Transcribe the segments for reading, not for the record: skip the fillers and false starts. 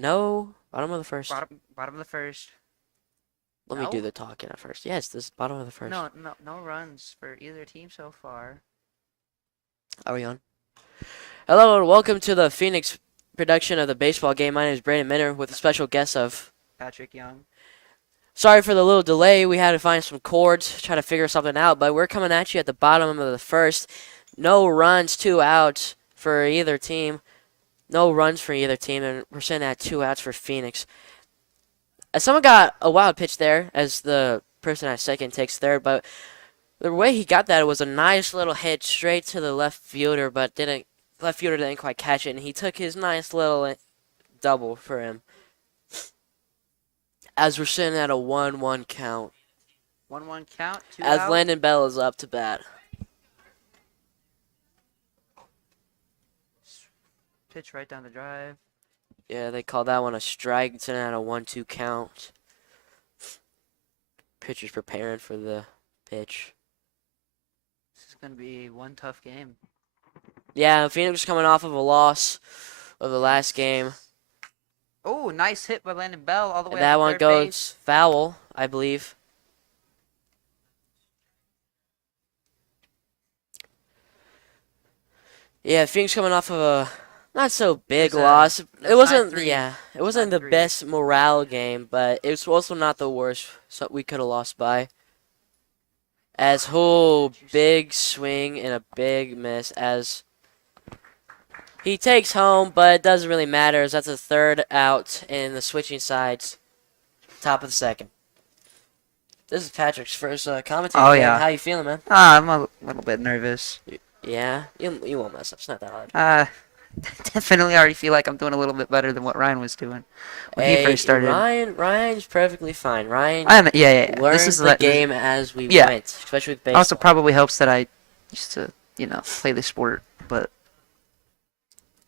No, bottom of the first. Bottom of the first. Let me do the talking at first. Yes, this is bottom of the first. No runs for either team so far. Are we on? Hello and welcome to the Phoenix production of the baseball game. My name is Brandon Minner with a special guest of Patrick Young. Sorry for the little delay. We had to find some chords, try to figure something out, but we're coming at you at the bottom of the first. No runs, 2 outs for either team. No runs for either team, and we're sitting at 2 outs for Phoenix. Someone got a wild pitch there as the person at second takes third, but the way he got that was a nice little hit straight to the left fielder, but left fielder didn't quite catch it, and he took his nice little double for him. As we're sitting at a 1-1 count. 1-1 count, 2 as out. Landon Bell is up to bat. Pitch right down the drive. Yeah, they call that one a strike. It's at a 1-2 count. Pitcher's preparing for the pitch. This is going to be one tough game. Yeah, Phoenix is coming off of a loss of the last game. Oh, nice hit by Landon Bell all the way that up one third goes base. Foul, I believe. Yeah, Phoenix coming off of a not so big loss. It wasn't 9-3. it wasn't the 9-3. best morale game, but it was also not the worst we could have lost by. As big swing and a big miss as he takes home, but it doesn't really matter as that's a third out in the switching sides. Top of the second. This is Patrick's first commentating. Oh, yeah. How you feeling, man? I'm a little bit nervous. Yeah, you won't mess up. It's not that hard. Definitely already feel like I'm doing a little bit better than what Ryan was doing when he first started. Ryan's perfectly fine. Ryan yeah. learns This is the game as we went, especially with baseball. Also probably helps that I used to, play the sport, but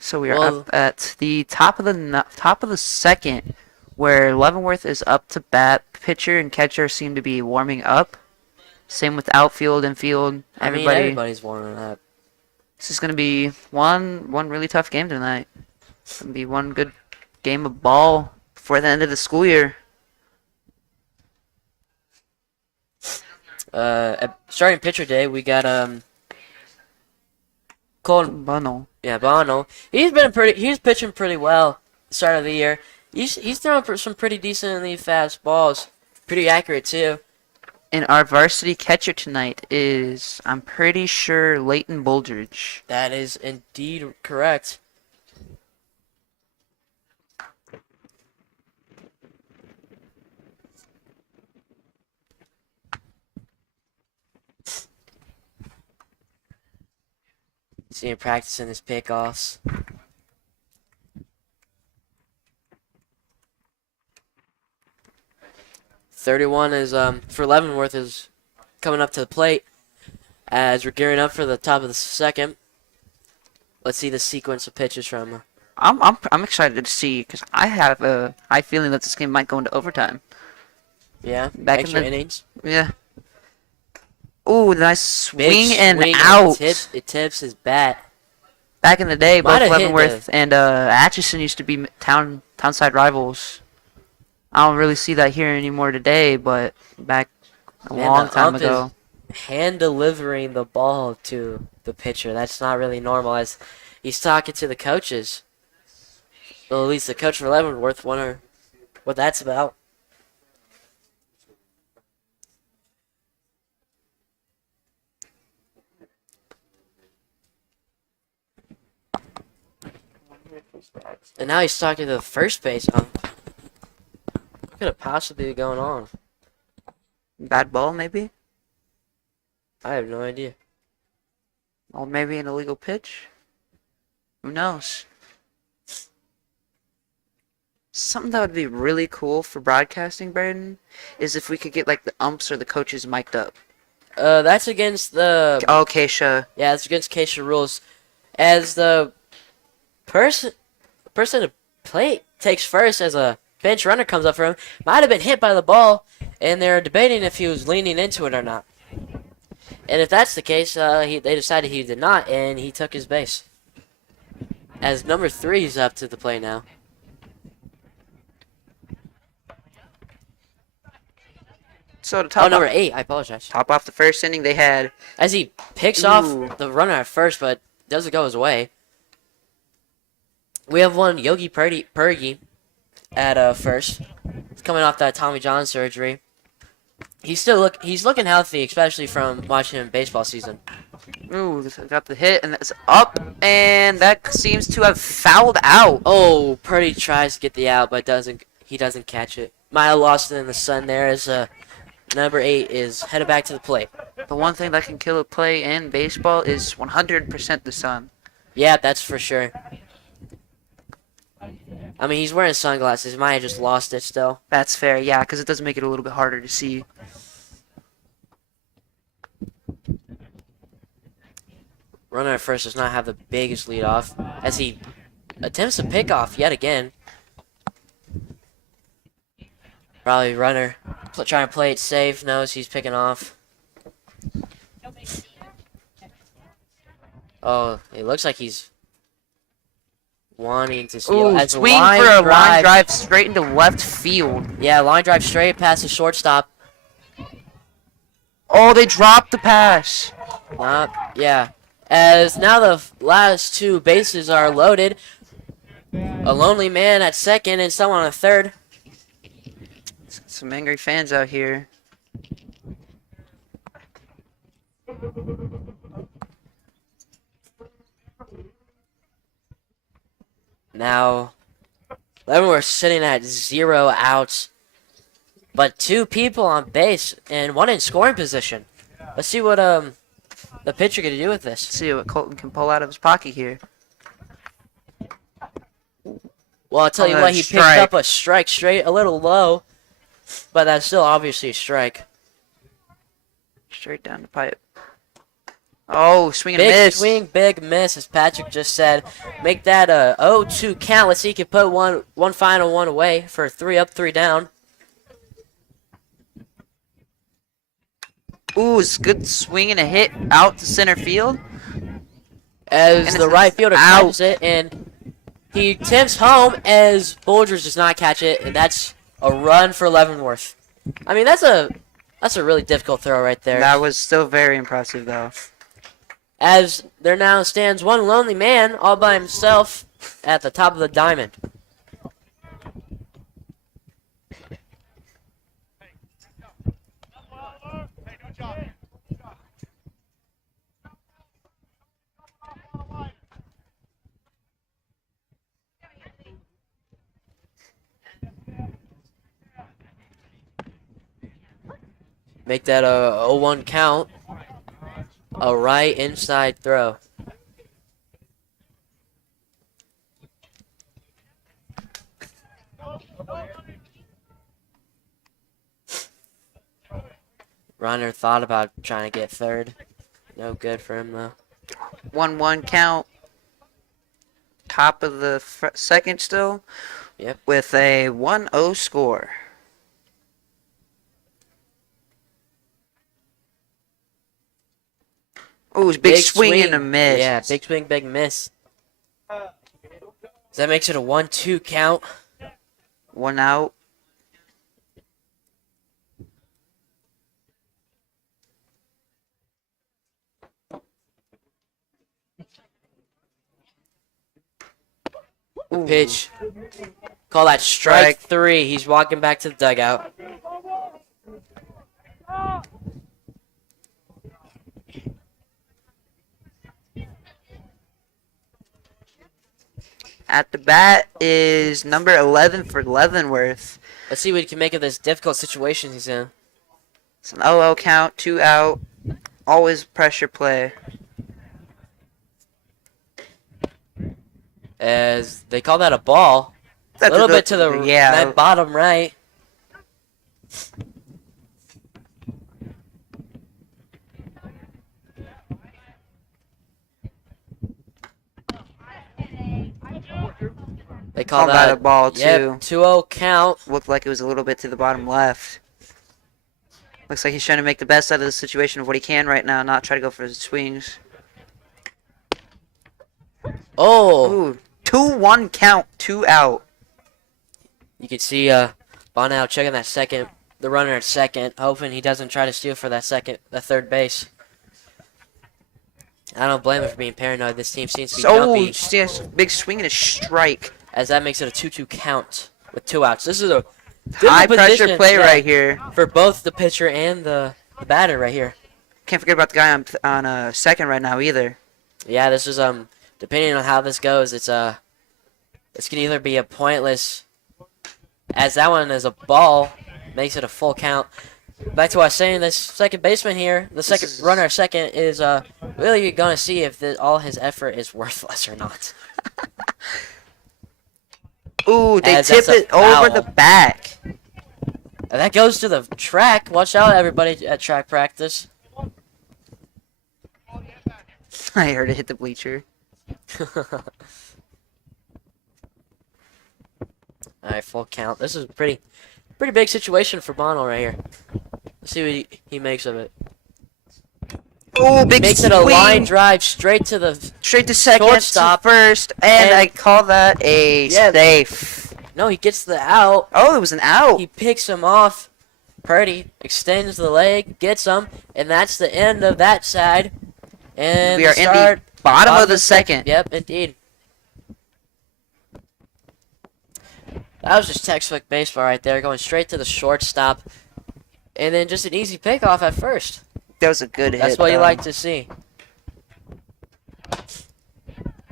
so we are up at the top of the second, where Leavenworth is up to bat. Pitcher and catcher seem to be warming up. Same with outfield and field. Everybody's warming up. This is gonna be one really tough game tonight. It's gonna be one good game of ball before the end of the school year. Starting pitcher day, we got Colton. Bono. Yeah, Bono. He's pitching pretty well start of the year. He's throwing some pretty decently fast balls. Pretty accurate too. And our varsity catcher tonight is, I'm pretty sure, Leighton Buldridge. That is indeed correct. See him practicing his pickoffs. .31 is for Leavenworth is coming up to the plate as we're gearing up for the top of the second. Let's see the sequence of pitches from. I'm excited to see because I have a high feeling that this game might go into overtime. Yeah, Back extra in the innings. Yeah. Ooh, nice swing Big and swing out. It tips his bat. Back in the day, Might both have hit Leavenworth and Atchison used to be townside rivals. I don't really see that here anymore today, but back a Man, long the time ump ago. is hand delivering the ball to the pitcher. That's not really normal. As he's talking to the coaches. Well, at least the coach for Leavenworth wonder what that's about. And now he's talking to the first base. What could it possibly be going on? Bad ball, maybe? I have no idea. Or maybe an illegal pitch? Who knows? Something that would be really cool for broadcasting, Braden, is if we could get like the umps or the coaches mic'd up. That's against the. Oh, Keisha. Yeah, it's against Keisha rules. As the person to plate takes first, as a bench runner comes up for him, might have been hit by the ball, and they're debating if he was leaning into it or not. And if that's the case, they decided he did not, and he took his base. As number 3 is up to the plate now. So to top number 8. I apologize. top off the first inning, they had. As he picks Ooh. off the runner at first, but doesn't go his way. We have one Yogi Purgi at first. He's coming off that Tommy John surgery. He's looking healthy, especially from watching him in baseball season. Ooh, got the hit, and that's up, and that seems to have fouled out. Oh, Purdy tries to get the out, but he doesn't catch it. Might have lost it in the sun there as number 8 is headed back to the plate. The one thing that can kill a play in baseball is 100% the sun. Yeah, that's for sure. I mean, he's wearing sunglasses. He might have just lost it still. That's fair, yeah, because it does make it a little bit harder to see. Runner at first does not have the biggest lead off as he attempts to pick off yet again. Probably runner trying to play it safe, knows he's picking off. Oh, it looks like he's wanting to steal. Ooh, swing for a line drive straight into left field. Yeah, line drive straight past the shortstop. Oh, they dropped the pass. Yeah. As now the last 2 bases are loaded. A lonely man at second and someone on third. Some angry fans out here. Now, Leavenworth sitting at 0 outs, but 2 people on base and 1 in scoring position. Let's see what the pitcher can do with this. Let's see what Colton can pull out of his pocket here. Well, I'll tell you what, he picked up a strike straight, a little low, but that's still obviously a strike. Straight down the pipe. Oh, swing and Big miss. swing, big miss, as Patrick just said. Make that a 0-2 count. Let's see if he can put one final one away for 3 up, 3 down. Ooh, it's good swing and a hit out to center field. as the it's right fielder out. catches it, and he tips home as Bolgers does not catch it, and that's a run for Leavenworth. I mean, that's a really difficult throw right there. That was still very impressive, though. As there now stands one lonely man all by himself at the top of the diamond. Make that a 0-1 count. A right inside throw. Runner thought about trying to get third. No good for him, though. 1-1 count. Top of the second still. Yep. With a 1-0 score. Oh, big swing and a miss. Yeah, big swing, big miss. So that makes it a 1-2 count. 1 out. Ooh. Pitch. Call that strike 3. He's walking back to the dugout. At the bat is number 11 for Leavenworth. Let's see what he can make of this difficult situation he's in. It's an 0-0 count, 2 out. Always pressure play. As they call that a ball. A little bit to the that bottom right. They call that a ball, too. Yep, 2-0 count. Looked like it was a little bit to the bottom left. Looks like he's trying to make the best out of the situation of what he can right now, not try to go for his swings. Oh! Ooh, 2-1 count, 2 out. You can see Bonnow checking that second, the runner at second, hoping he doesn't try to steal for that third base. I don't blame him for being paranoid. This team seems to be jumpy. Yes, big swing and a strike. As that makes it a 2-2 count with 2 outs. This is a high pressure play right here for both the pitcher and the batter right here. Can't forget about the guy on second right now either. Yeah, this is depending on how this goes, this could either be a pointless, as that one is a ball, makes it a full count. Back to what I was saying, this second baseman here, the second runner at second is really going to see if all his effort is worthless or not. Ooh, they tip it over the back. And that goes to the track. Watch out, everybody at track practice. I heard it hit the bleacher. Alright, full count. This is a pretty big situation for Bono right here. Let's see what he makes of it. Oh, big Makes swing. it a line drive straight to second, shortstop. to first, and I call that a safe. No, he gets the out. Oh, it was an out. He picks him off. Purdy extends the leg, gets him, and that's the end of that side. And we are in the bottom of the second. Yep, indeed. That was just textbook baseball right there, going straight to the shortstop. And then just an easy pickoff at first. That was a good hit. That's what you like to see.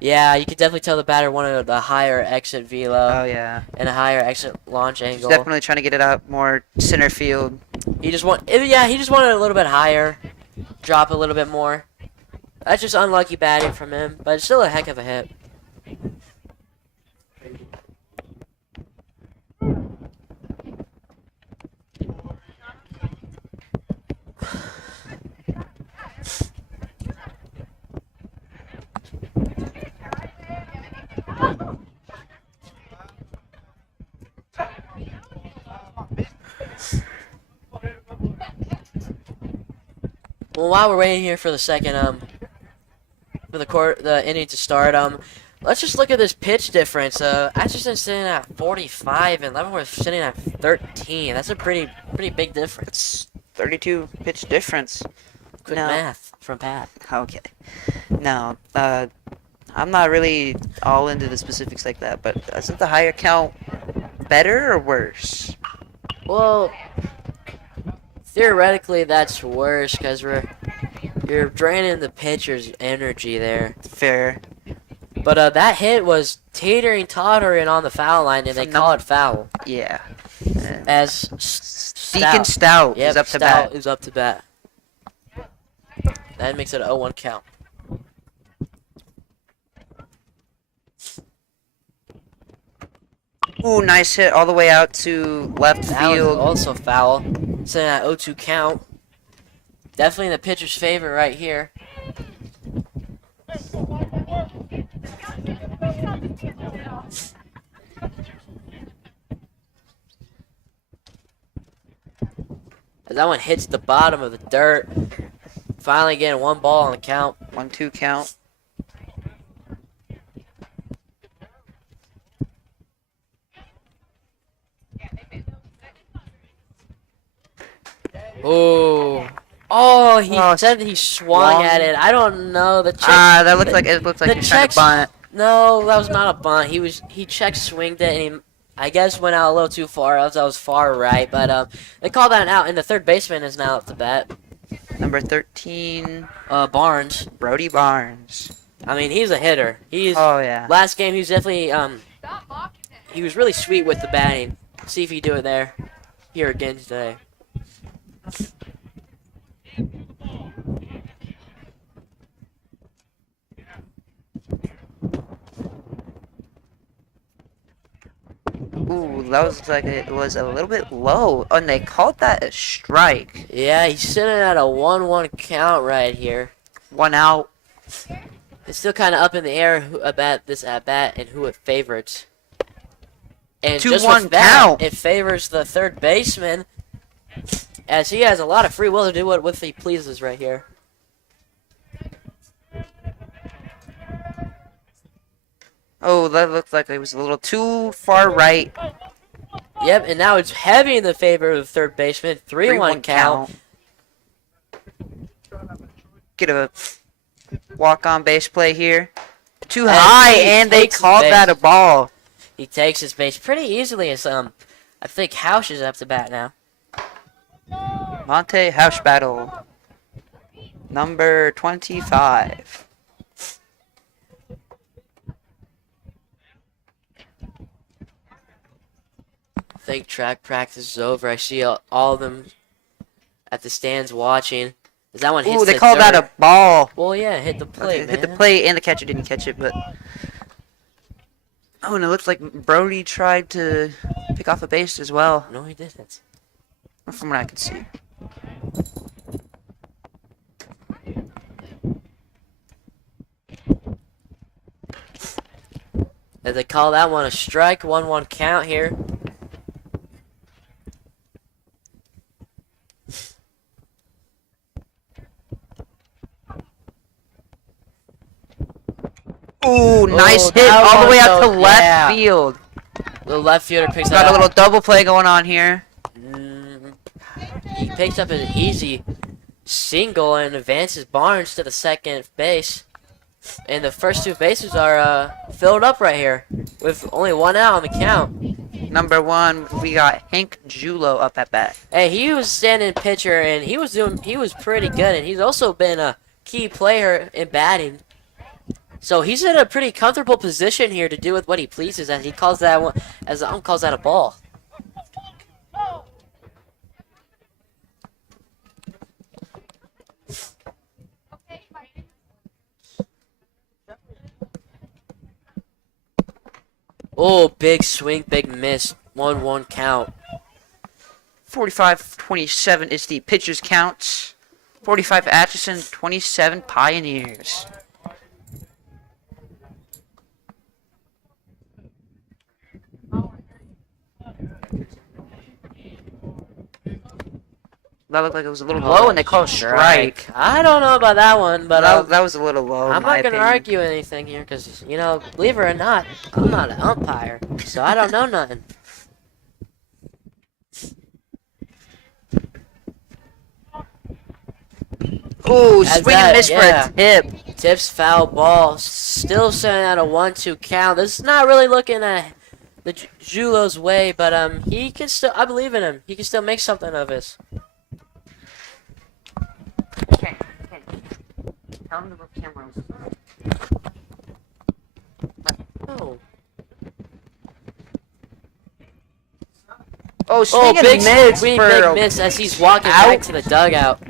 Yeah, you could definitely tell the batter wanted the higher exit velo. Oh, yeah. And a higher exit launch angle. He's definitely trying to get it out more center field. He just wanted it a little bit higher. Drop a little bit more. That's just unlucky batting from him, but it's still a heck of a hit. Well, while we're waiting here for the second for the inning to start. Let's just look at this pitch difference. Atchison's sitting at 45 and Leavenworth sitting at 13. That's a pretty big difference. It's 32 pitch difference. Quick No. math from Pat. Okay. No, I'm not really all into the specifics like that, but isn't the higher count better or worse? Well, theoretically that's worse because you're draining the pitcher's energy there. Fair. But that hit was tottering on the foul line, and they call it foul. Yeah. As Deacon Stout Yep, is up to Stout bat. is up to bat. That makes it an 0-1 count. Ooh, nice hit all the way out to left That was field. also foul. Sitting at 0-2 count. Definitely in the pitcher's favor right here. As that one hits the bottom of the dirt. Finally getting one ball on the count. 1-2 count. Oh. Oh, he Oh, said he swung at it. I don't know. The check. That looked like it looked like the he was trying to checks- bunt. No, that was not a bunt. He check swinged it and he, I guess, went out a little too far. That was far right, but they called that out, and the third baseman is now up to bat. Number 13, Barnes. Brody Barnes. I mean, he's a hitter. He's Oh yeah. last game. He was definitely he was really sweet with the batting. See if he do it there, here again today. Ooh, that was like it was a little bit low, and they called that a strike. Yeah, he's sitting at a 1-1 count right here. 1 out. It's still kind of up in the air about this at bat and who it favors. And just 2-1 with that, count. it favors the third baseman, as he has a lot of free will to do what he pleases right here. Oh, that looked like it was a little too far right. Yep, and now it's heavy in the favor of the third baseman. 3-1 count. Get a walk-on base play here. Too And high, he and they takes his called base. that a ball. He takes his base pretty easily as I think Hausch is up to bat now. Monte House battle. Number 25. I think track practice is over. I see all of them at the stands watching. As that one hits Ooh, they the called that dirt. a ball. Well, yeah, hit the plate, man. Hit the plate, and the catcher didn't catch it, but... Oh, and it looks like Brody tried to pick off a base as well, No, he didn't. from what I could see. As they call that one a strike, 1-1 count here. Ooh, nice hit that all the one way out to goes- left yeah. field. The left fielder picks Got that a up. little double play going on here. He picks up an easy single and advances Barnes to the second base. And the first two bases are filled up right here with only 1 out on the count. Number 1, we got Hank Julo up at bat. Hey, he was standing pitcher and he was pretty good, and he's also been a key player in batting. So he's in a pretty comfortable position here to do with what he pleases, as he calls that one, as the ump calls that a ball. Oh, big swing, big miss. 1-1 count. 45-27 is the pitcher's count. 45 Atchison, 27 Pioneers. That looked like it was a little low, and they called a strike. I don't know about that one, but That was a little low. I'm not gonna argue anything here, because believe it or not, I'm not an umpire, so I don't know nothing. Ooh, swing and miss for a tip. Tips foul ball. Still sitting at a 1-2 count. This is not really looking at the Julo's way, but he can still. I believe in him. He can still make something of this. Okay. Tell him to move cameras. Oh. Oh, swing and miss big miss as he's walking out. back to the dugout.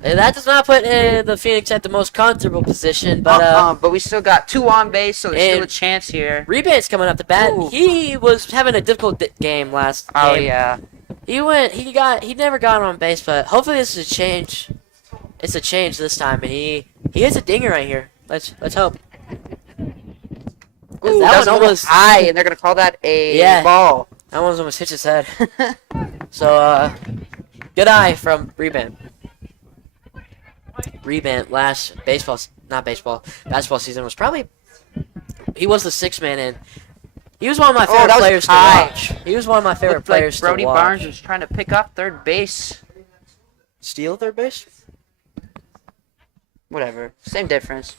That does not put the Phoenix at the most comfortable position, but but we still got 2 on base, so there's still a chance here. Rebound's coming up the bat. Ooh. He was having a difficult game last game. Oh yeah. He never got on base, but hopefully this is a change. It's a change this time, and he hits a dinger right here. Let's hope. Ooh, that was almost high, and they're gonna call that a ball. That one almost hit his head. So good eye from Rebound. Rebound last basketball season was he was the 6th man in. He was one of my favorite players to watch. He was one of my favorite players to watch. Brody Barnes was trying to pick up third base. Steal third base? Whatever. Same difference.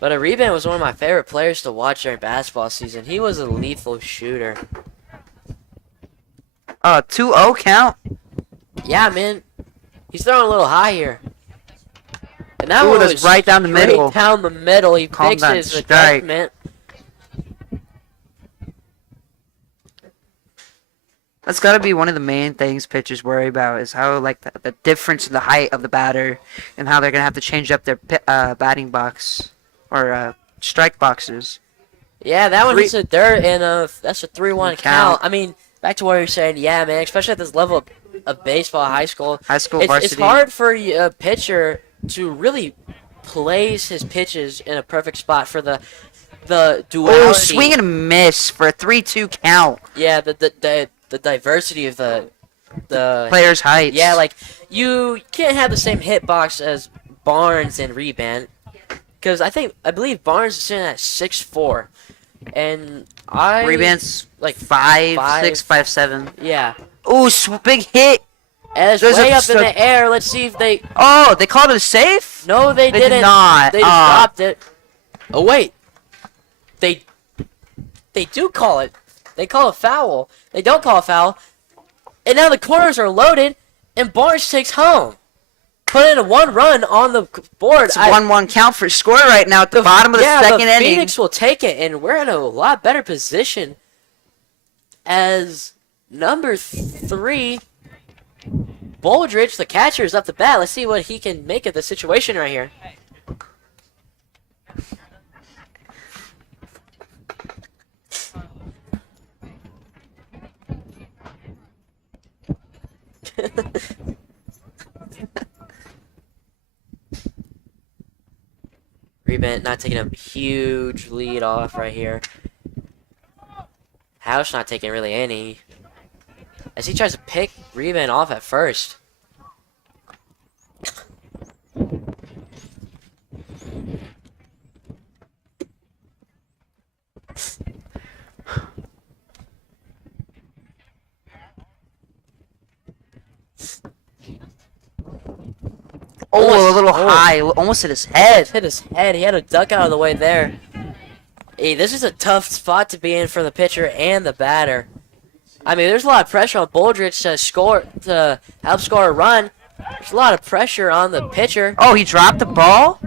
But a Rebound was one of my favorite players to watch during basketball season. He was a lethal shooter. 2-0 count. Yeah, man. He's throwing a little high here. And that one was right down the middle. Right down the middle. He fixed his adjustment. That's got to be one of the main things pitchers worry about is how the difference in the height of the batter and how they're gonna have to change up their batting box or strike boxes. Yeah, that one hits a dirt, and that's a 3-1 count. I mean, back to what you're saying. Yeah, man, especially at this level of baseball, high school. Varsity. It's hard for a pitcher to really place his pitches in a perfect spot for the duality. Oh, swing and a miss for a 3-2 count. Yeah, the diversity of the players' heights. Yeah, like you can't have the same hitbox as Barnes and Rebound, because I believe Barnes is sitting at 6'4", and Rebound's like 5'6", 5'7". Yeah. Ooh, big hit. And it's way up in the air. Let's see if they. Oh, they called it a safe? No, they didn't. Did not. They stopped it. Oh wait. They do call it. They call a foul. They don't call a foul. And now the corners are loaded, and Barnes takes home. Put in a 1 run on the board. It's a 1-1 count for score right now at the bottom of the second inning. Phoenix will take it, and we're in a lot better position as number 3, Boldridge, the catcher, is up the bat. Let's see what he can make of the situation right here. Rebound not taking a huge lead off right here. House not taking really any. As he tries to pick Rebound off at first. Oh, a little high. Almost hit his head. Hit his head. He had to duck out of the way there. Hey, this is a tough spot to be in for the pitcher and the batter. I mean, there's a lot of pressure on Boldridge to help score a run. There's a lot of pressure on the pitcher. Oh, he dropped the ball?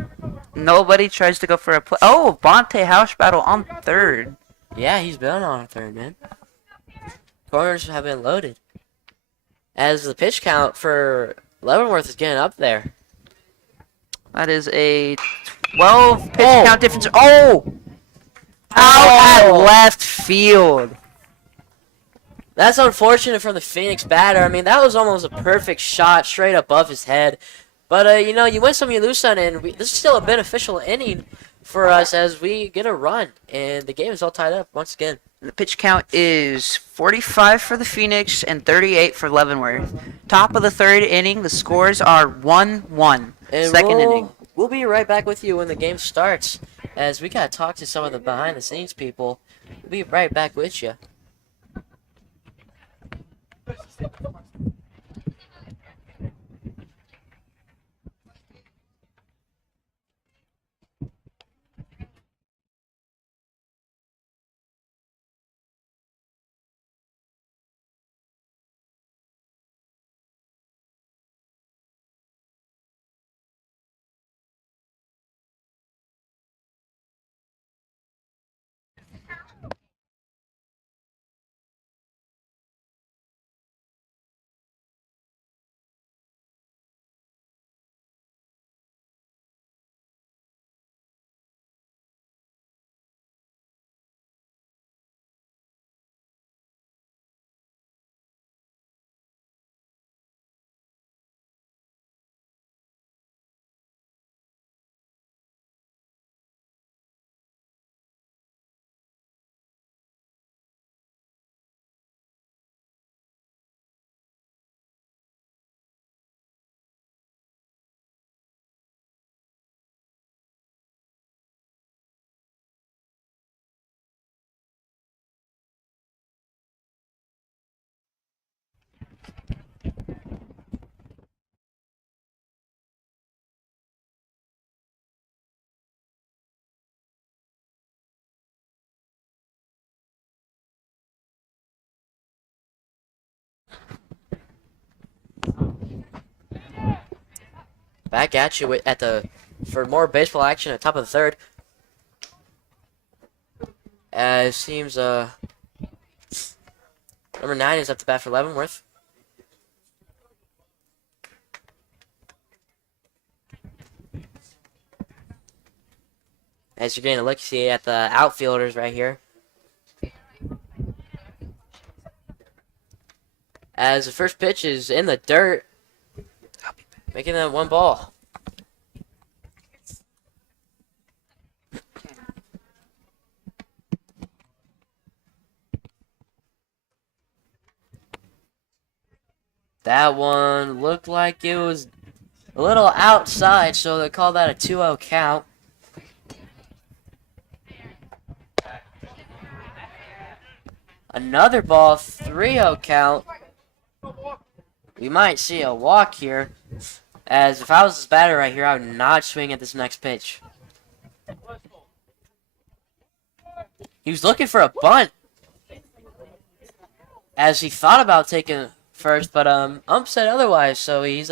Nobody tries to go for a play. Oh, Bonte house battle on third. Yeah, he's been on third, man. Corners have been loaded. As the pitch count for Leavenworth is getting up there. That is a 12 pitch count difference. Oh! Out at left field. That's unfortunate for the Phoenix batter. I mean, that was almost a perfect shot straight above his head. But, you win some, you lose some, and this is still a beneficial inning for us as we get a run. And the game is all tied up once again. The pitch count is 45 for the Phoenix and 38 for Leavenworth. Top of the third inning, the scores are 1-1. And Second inning. We'll be right back with you when the game starts, as we gotta talk to some of the behind the scenes people. We'll be right back with you. Back at you for more baseball action at top of the third. As seems number 9 is up to bat for Leavenworth. As you're getting a look see at the outfielders right here. As the first pitch is in the dirt, making that 1 ball. That one looked like it was a little outside, so they call that a 2-0 count. Another ball, 3-0 count. We might see a walk here. As if I was this batter right here, I would not swing at this next pitch. He was looking for a bunt. As he thought about taking first, but ump said otherwise, so he's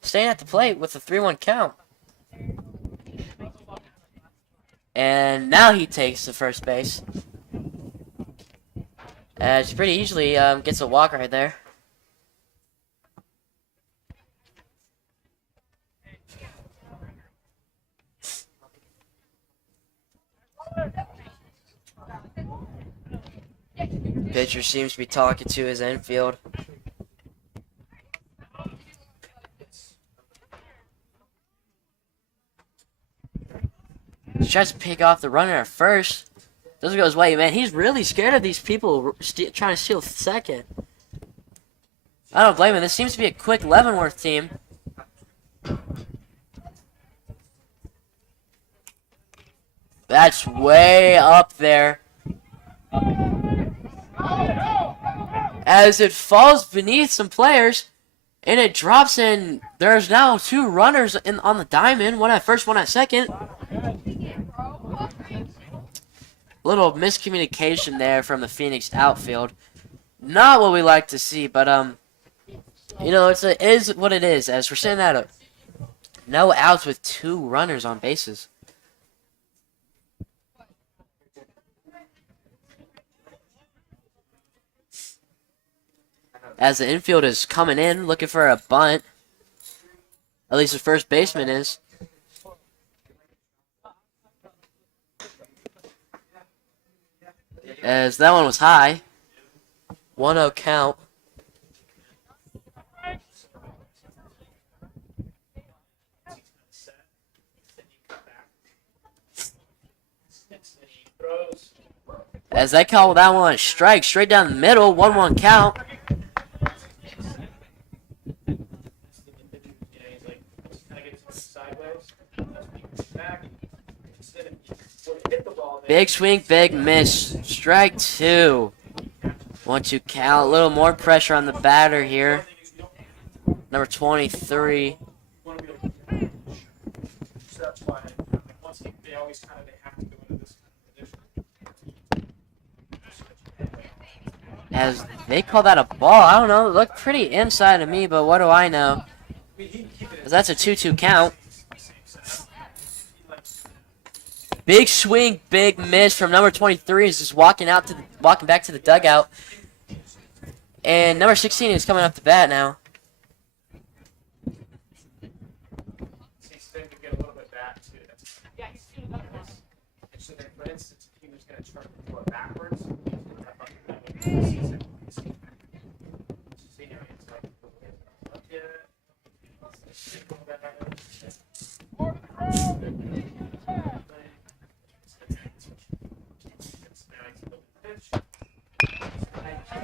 staying at the plate with a 3-1 count. And now he takes the first base. As he pretty easily gets a walk right there. Pitcher seems to be talking to his infield. He tries to pick off the runner at first. Doesn't go his way, man. He's really scared of these people trying to steal second. I don't blame him. This seems to be a quick Leavenworth team. That's way up there. As it falls beneath some players, and it drops in. There's now 2 runners on the diamond. One at first, one at second. Little miscommunication there from the Phoenix outfield. Not what we like to see, but you know, it is what it is. As we're sitting at no outs with 2 runners on bases. As the infield is coming in, looking for a bunt. At least the first baseman is. As that one was high. 1-0 count. As they call that one a strike, straight down the middle, 1-1 count. Big swing, big miss. Strike 2. 1-2 count. A little more pressure on the batter here. Number 23. As they call that a ball. I don't know. It looked pretty inside to me, but what do I know? 'Cause that's a 2-2 count. Big swing, big miss from number 23. Is just walking back to the dugout. And number 16 is coming up to bat now.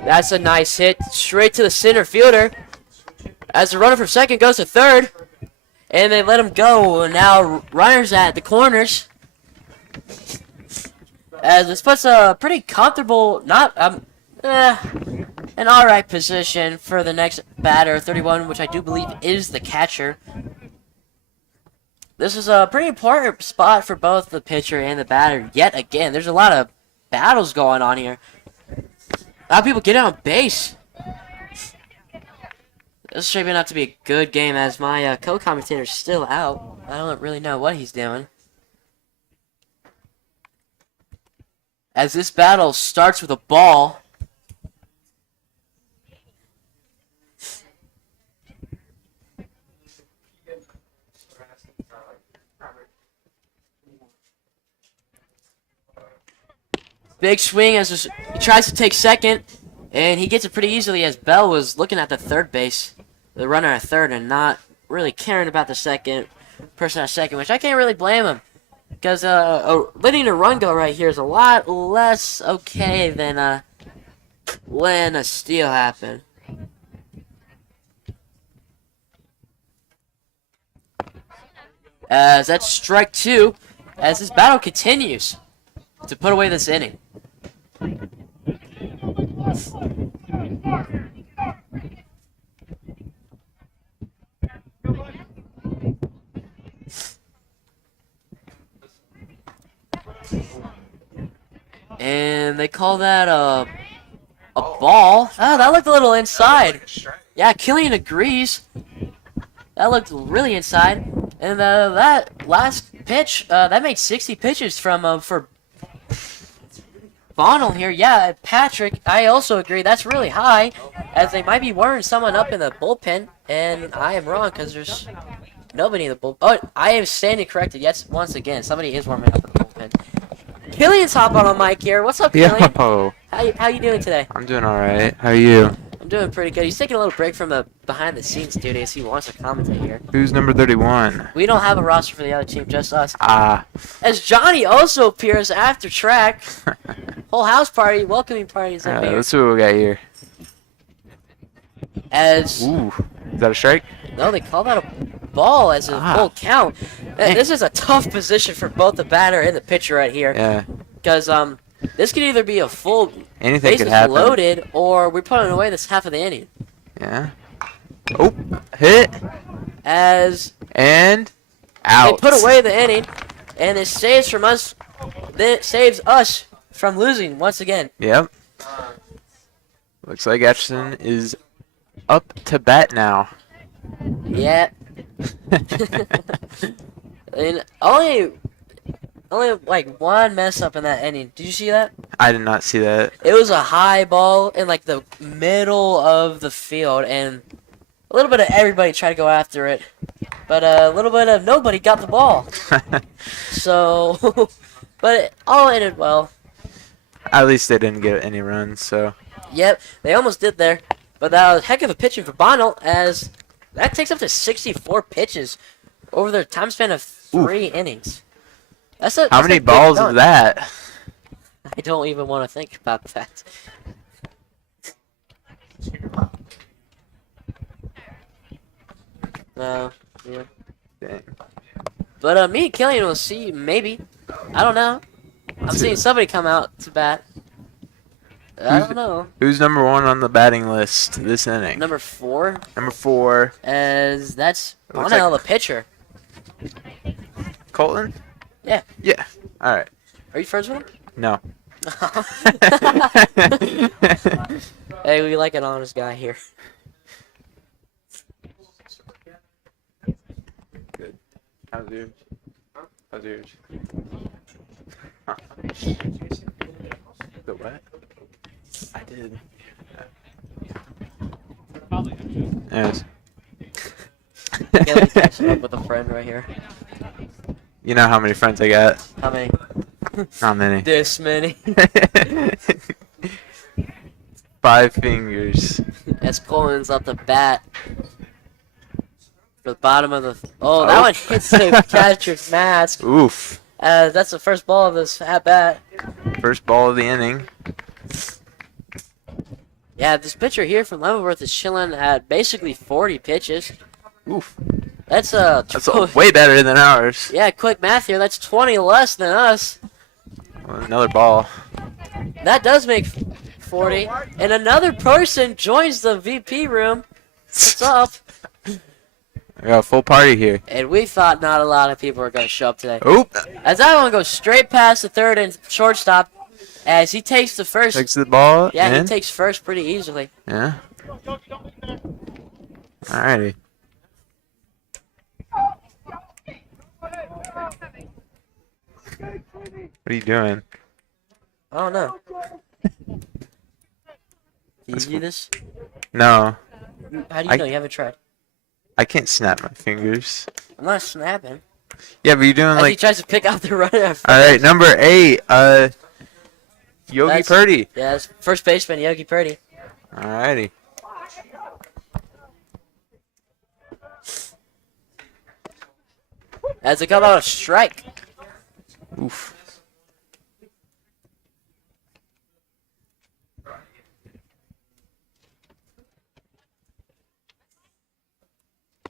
That's a nice hit straight to the center fielder. As the runner from second goes to third. And they let him go. Now runners at the corners. As this puts a pretty comfortable, an alright position for the next batter, 31, which I do believe is the catcher. This is a pretty important spot for both the pitcher and the batter. Yet again, there's a lot of battles going on here. A lot of people get on base. This is shaping up to be a good game as my co-commentator is still out. I don't really know what he's doing. As this battle starts with a ball. Big swing as he tries to take second, and he gets it pretty easily as Bell was looking at the third base, the runner at third, and not really caring about the second person at second, which I can't really blame him. Because letting a run go right here is a lot less okay than letting a steal happen. As that's strike 2, as this battle continues to put away this inning. And they call that a ball. Oh, that looked a little inside. Yeah, Killian agrees. That looked really inside. And that last pitch, that made 60 pitches for Bonnell here. Yeah, Patrick, I also agree. That's really high, as they might be warming someone up in the bullpen. And I am wrong, because there's nobody in the bullpen. Oh, I am standing corrected. Yes, once again, somebody is warming up in the bullpen. Killian's hopping on mic here. What's up, Killian? Yo. How you doing today? I'm doing alright. How are you? I'm doing pretty good. He's taking a little break from the behind-the-scenes duties. He wants to commentate here. Who's number 31? We don't have a roster for the other team, just us. Ah. As Johnny also appears after track. Whole house party, welcoming parties up here. Let's see what we got here. As Ooh. Is that a strike? no, they call that a ball as a full count. This is a tough position for both the batter and the pitcher right here. Yeah. Because this could either be a full Anything bases could happen. loaded, or we're putting away this half of the inning. Yeah. Oh, hit. As And out. they put away the inning, and it saves from us. It saves us from losing once again. Yep. Looks like Atchison is up to bat now. Yeah. And only like one mess up in that inning. Did you see that? I did not see that. It was a high ball in like the middle of the field, and a little bit of everybody tried to go after it, but a little bit of nobody got the ball. So, but it all ended well. At least they didn't get any runs, so. Yep, they almost did there, but that was a heck of a pitching for Bonnell, as that takes up to 64 pitches over their time span of 3 innings. How many balls is that? I don't even want to think about that. Yeah. Dang. But me and Killian will see, maybe. I don't know. I'm seeing somebody come out to bat. I don't know. Who's number 1 on the batting list this inning? Number 4. Number 4. As that's Looks Bonnell, like- the pitcher. Colton? Yeah. Yeah. All right. Are you friends with him? No. Hey, we like an honest guy here. Good. How's yours? How's yours? The what? I did. Yes. Okay, let me catch up with a friend right here. You know how many friends I got? How many? Not many. This many. 5 fingers. As Colin's up the bat. For the bottom of the. Oh, that one hits the catcher's mask. Oof. That's the first ball of this at bat. First ball of the inning. Yeah, this pitcher here from Leavenworth is chilling at basically 40 pitches. Oof. That's way better than ours. yeah, quick math here. That's 20 less than us. Well, another ball. That does make 40. And another person joins the VP room. What's up? I got a full party here. And we thought not a lot of people were going to show up today. Oop. As that one goes straight past the third and shortstop, as he takes the first. Takes the ball. Yeah, in. he takes first pretty easily. Yeah. Alrighty. What are you doing? I don't know. Can you That's do this? No, How do you know? You haven't tried. I can't snap my fingers. I'm not snapping. Yeah, but you're doing As he like. tries to pick out the runner. Alright, number 8. Yogi That's- Purdy. Yeah, it's first baseman Yogi Purdy. Alrighty. As it come out a strike. Oof.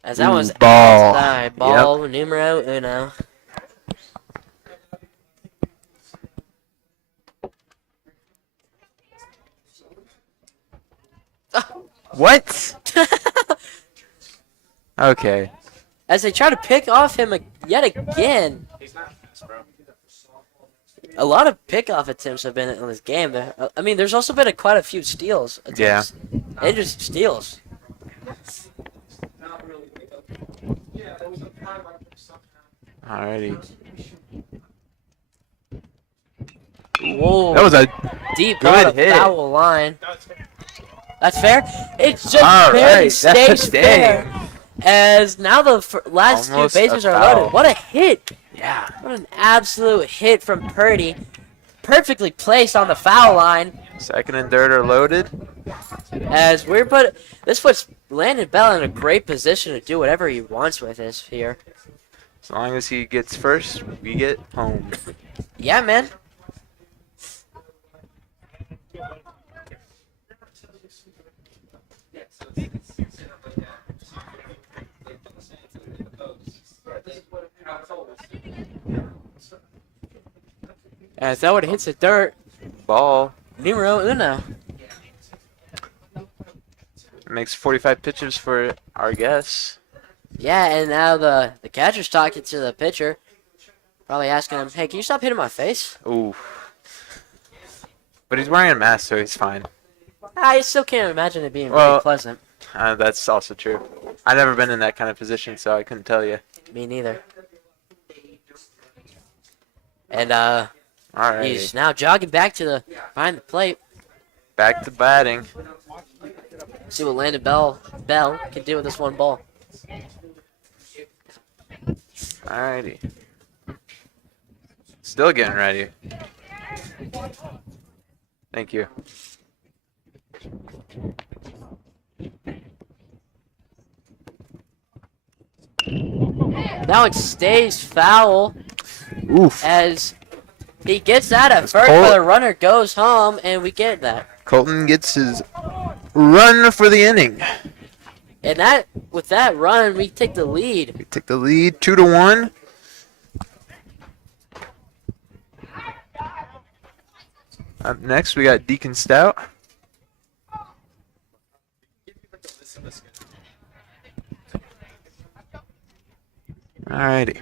As that Ooh, was ball. outside. Ball numero uno. What? Okay. As they try to pick off him yet again. A lot of pickoff attempts have been in this game. I mean, there's also been quite a few steals attempts. Yeah. And just steals. Alrighty. Whoa. That was a deep good on the hit. foul line. That's fair. It's just All barely right, stays that's fair. dang. As now the last Almost two bases a are foul. loaded. What a hit! Yeah. What an absolute hit from Purdy. Perfectly placed on the foul line. Second and third are loaded. As this puts Landon Bell in a great position to do whatever he wants with this here. As long as he gets first, we get home. Yeah, man. As that one hits the dirt. Ball. Numero uno. Makes 45 pitches for our guess. Yeah, and now the catcher's talking to the pitcher. Probably asking him, hey, can you stop hitting my face? Ooh. But he's wearing a mask, so he's fine. I still can't imagine it being Well- very pleasant. That's also true. I've never been in that kind of position, so I couldn't tell you. Me neither. And Alright. he's now jogging back to behind the plate. Back to batting. See what Landon Bell can do with this one ball. Alrighty. Still getting ready. Thank you. Now it stays foul Oof. as He gets that at first, but the runner goes home, and we get that. Colton gets his run for the inning. And that, with that run, we take the lead. We take the lead 2-1. Up next, we got Deacon Stout. Alrighty.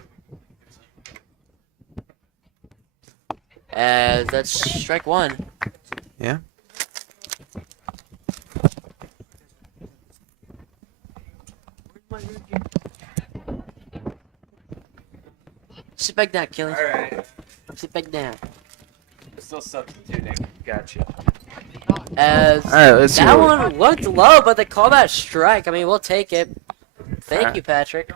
That's strike one. Yeah. Sit back down, Kelly. Alright. Sit back down. Still substituting. Gotcha. As Alright, let's see. that one looked low, but they call that strike. I mean, we'll take it. Thank Alright. you, Patrick.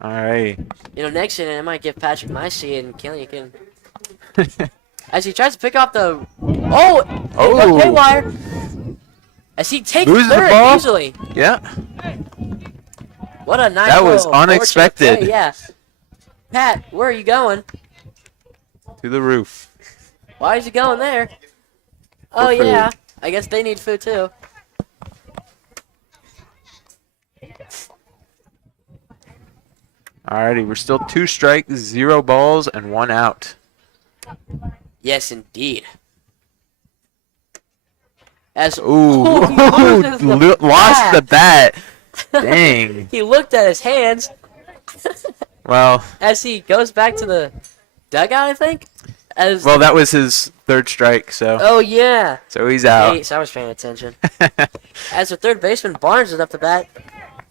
Alright. You know, next inning I might give Patrick my seat and Kelly can. As he tries to pick off the Oh. haywire. As he takes Loses the third ball. easily. Yeah. What a nice That was little fortunate unexpected. play, yeah. Pat, where are you going? To the roof. Why is he going there? Oh food. yeah. I guess they need food too. Alrighty, we're still 2 strikes, 0 balls, and 1 out. Yes, indeed. As Ooh, he loses the lost the bat. bat. Dang. He looked at his hands Well, as he goes back to the dugout, I think. As that was his 3rd strike, so oh yeah. he's out. Hey, so I was paying attention. As the third baseman Barnes is up the bat,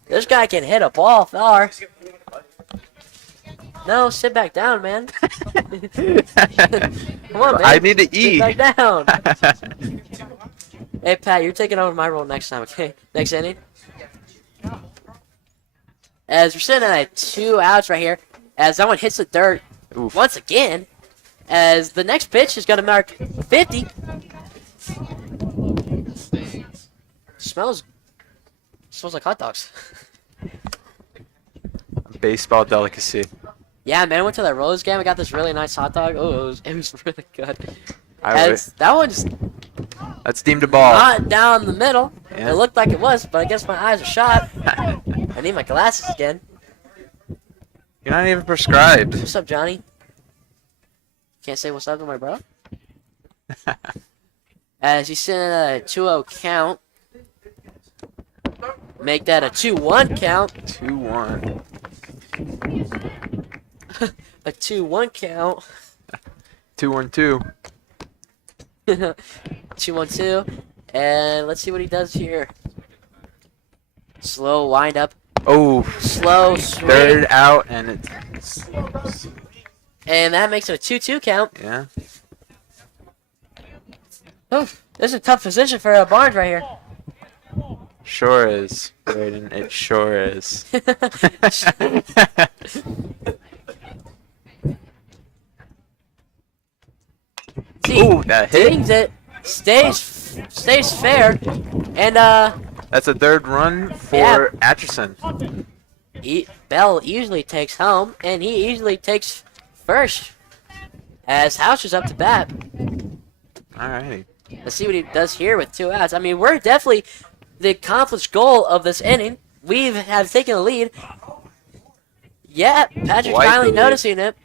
this guy can hit a ball far. No, sit back down, man. Come on, man. I need to eat. Sit back down. Hey, Pat, you're taking over my role next time, okay? Next inning. As we're sitting at 2 outs right here, as that one hits the dirt Oof. once again, as the next pitch is going to mark 50. Smells like hot dogs. Baseball delicacy. Yeah, man, I went to that Rose game. I got this really nice hot dog. Oh, it was really good. I As that one's That's deemed a ball. not down the middle. Yeah. It looked like it was, but I guess my eyes are shot. I need my glasses again. You're not even prescribed. What's up, Johnny? Can't say what's up to my bro. As he's sitting at a 2-0 count. Make that a 2-1 count. 2-1. A 2-1 count. 2-1-2. 2-1-2. And let's see what he does here. Slow wind up. Oh, Slow swing. 3rd out, and it's And that makes it a 2-2 count. yeah. Oh, this is a tough position for Barnes right here. Sure is, Braden. It sure is. See, Ooh, that hit. dings it, stays fair, and That's a 3rd run for Yeah. Atchison. Bell easily takes home, and he easily takes first. As House is up to bat. Alrighty. Let's see what he does here with 2 outs. I mean, we're definitely the accomplished goal of this inning. We have taken the lead. Yeah, Patrick's Quite the finally lead. noticing it.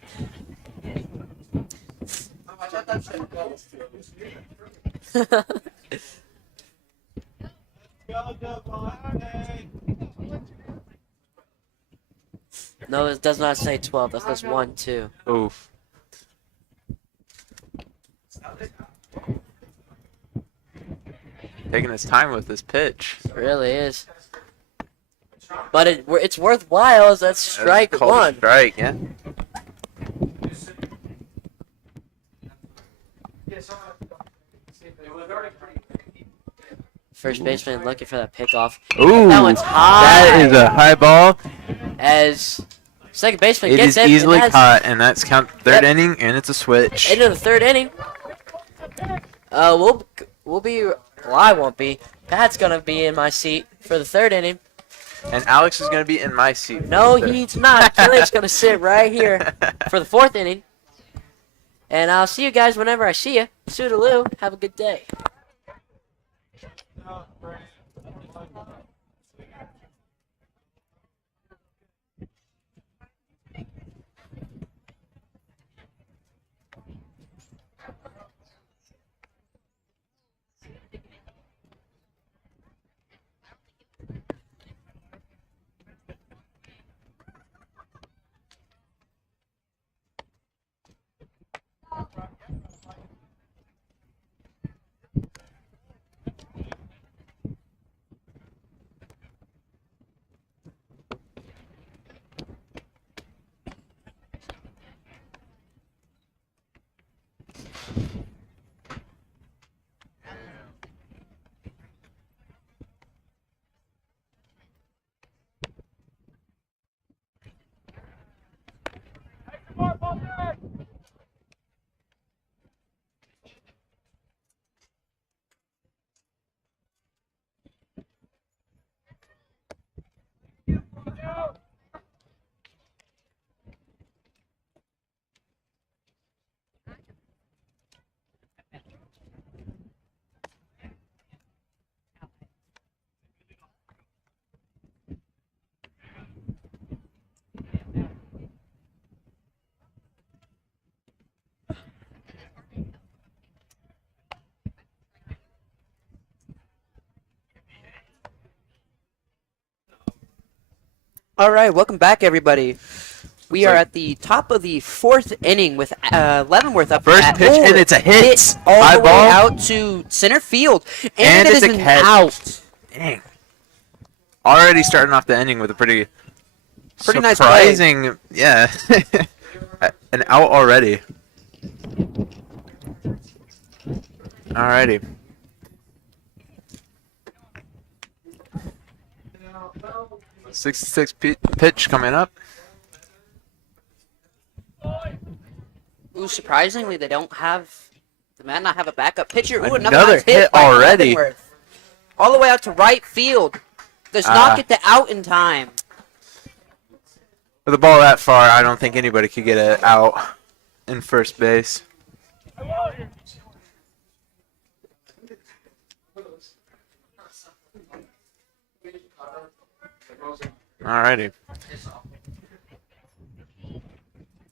No, it does not say 12. That says 1, 2. Oof. Taking his time with this pitch. It really is. But it's worthwhile as that's strike That's called a 1. Strike, yeah. First baseman looking for that pickoff. Ooh, That one's high. that is a high ball. As second baseman It gets is it. easily and that's caught, and that's count 3rd Yep. inning, and it's a switch. into the 3rd inning. We'll be. Well, I won't be. Pat's gonna be in my seat for the 3rd inning. And Alex is going to be in my seat. No, he's not. Kelly's going to sit right here for the 4th inning. And I'll see you guys whenever I see you. Toodaloo. Have a good day. All right, welcome back, everybody. We are at the top of the 4th inning with Leavenworth up First at pitch, and it's a hit. all High the way ball. out to center field, and it it's is a an catch. out. Dang. Already starting off the inning with a pretty Nice play. surprising, yeah, an out already. Alrighty. Pitch coming up. Ooh, surprisingly, they don't have. They might not have a backup pitcher. Ooh, Another nice hit by already. Leavenworth. All the way out to right field. Does not get the out in time. With a ball that far, I don't think anybody could get it out in first base. Alrighty.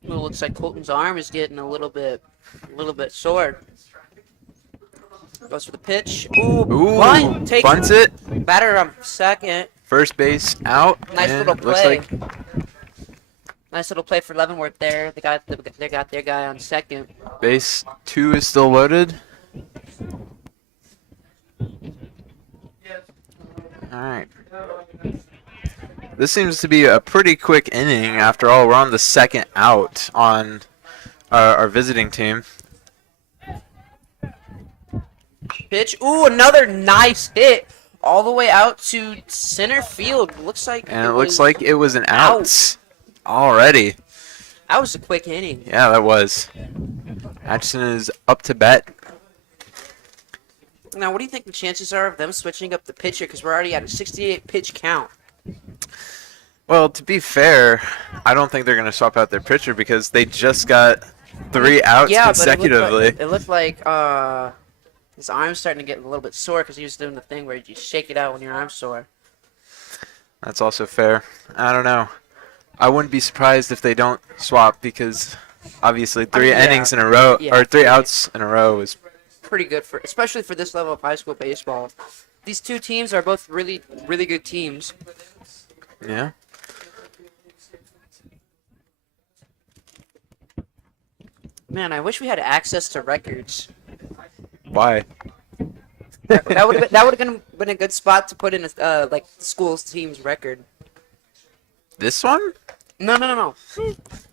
Ooh, looks like Colton's arm is getting a little bit sore. Goes for the pitch. Ooh, Ooh, bunt. Takes bunts it. Batter on second. First base out. Nice and little looks play. like Nice little play for Leavenworth there. They got their guy on second. base 2 is still loaded. Alright. This seems to be a pretty quick inning. After all, we're on the second out on our visiting team. Pitch. Ooh, another nice hit. All the way out to center field. Looks like it was an out already. That was a quick inning. Yeah, that was. Atchison is up to bat. Now, what do you think the chances are of them switching up the pitcher? Because we're already at a 68 pitch count. Well, to be fair, I don't think they're going to swap out their pitcher because they just got 3 outs consecutively. But it looked like his arm's starting to get a little bit sore because he was doing the thing where you shake it out when your arm's sore. That's also fair. I don't know. I wouldn't be surprised if they don't swap because obviously 3 innings in a row or 3 outs in a row is pretty good especially for this level of high school baseball. These two teams are both really, really good teams. Yeah. Man, I wish we had access to records. Why? That would have been a good spot to put in like the school's team's record. This one? No.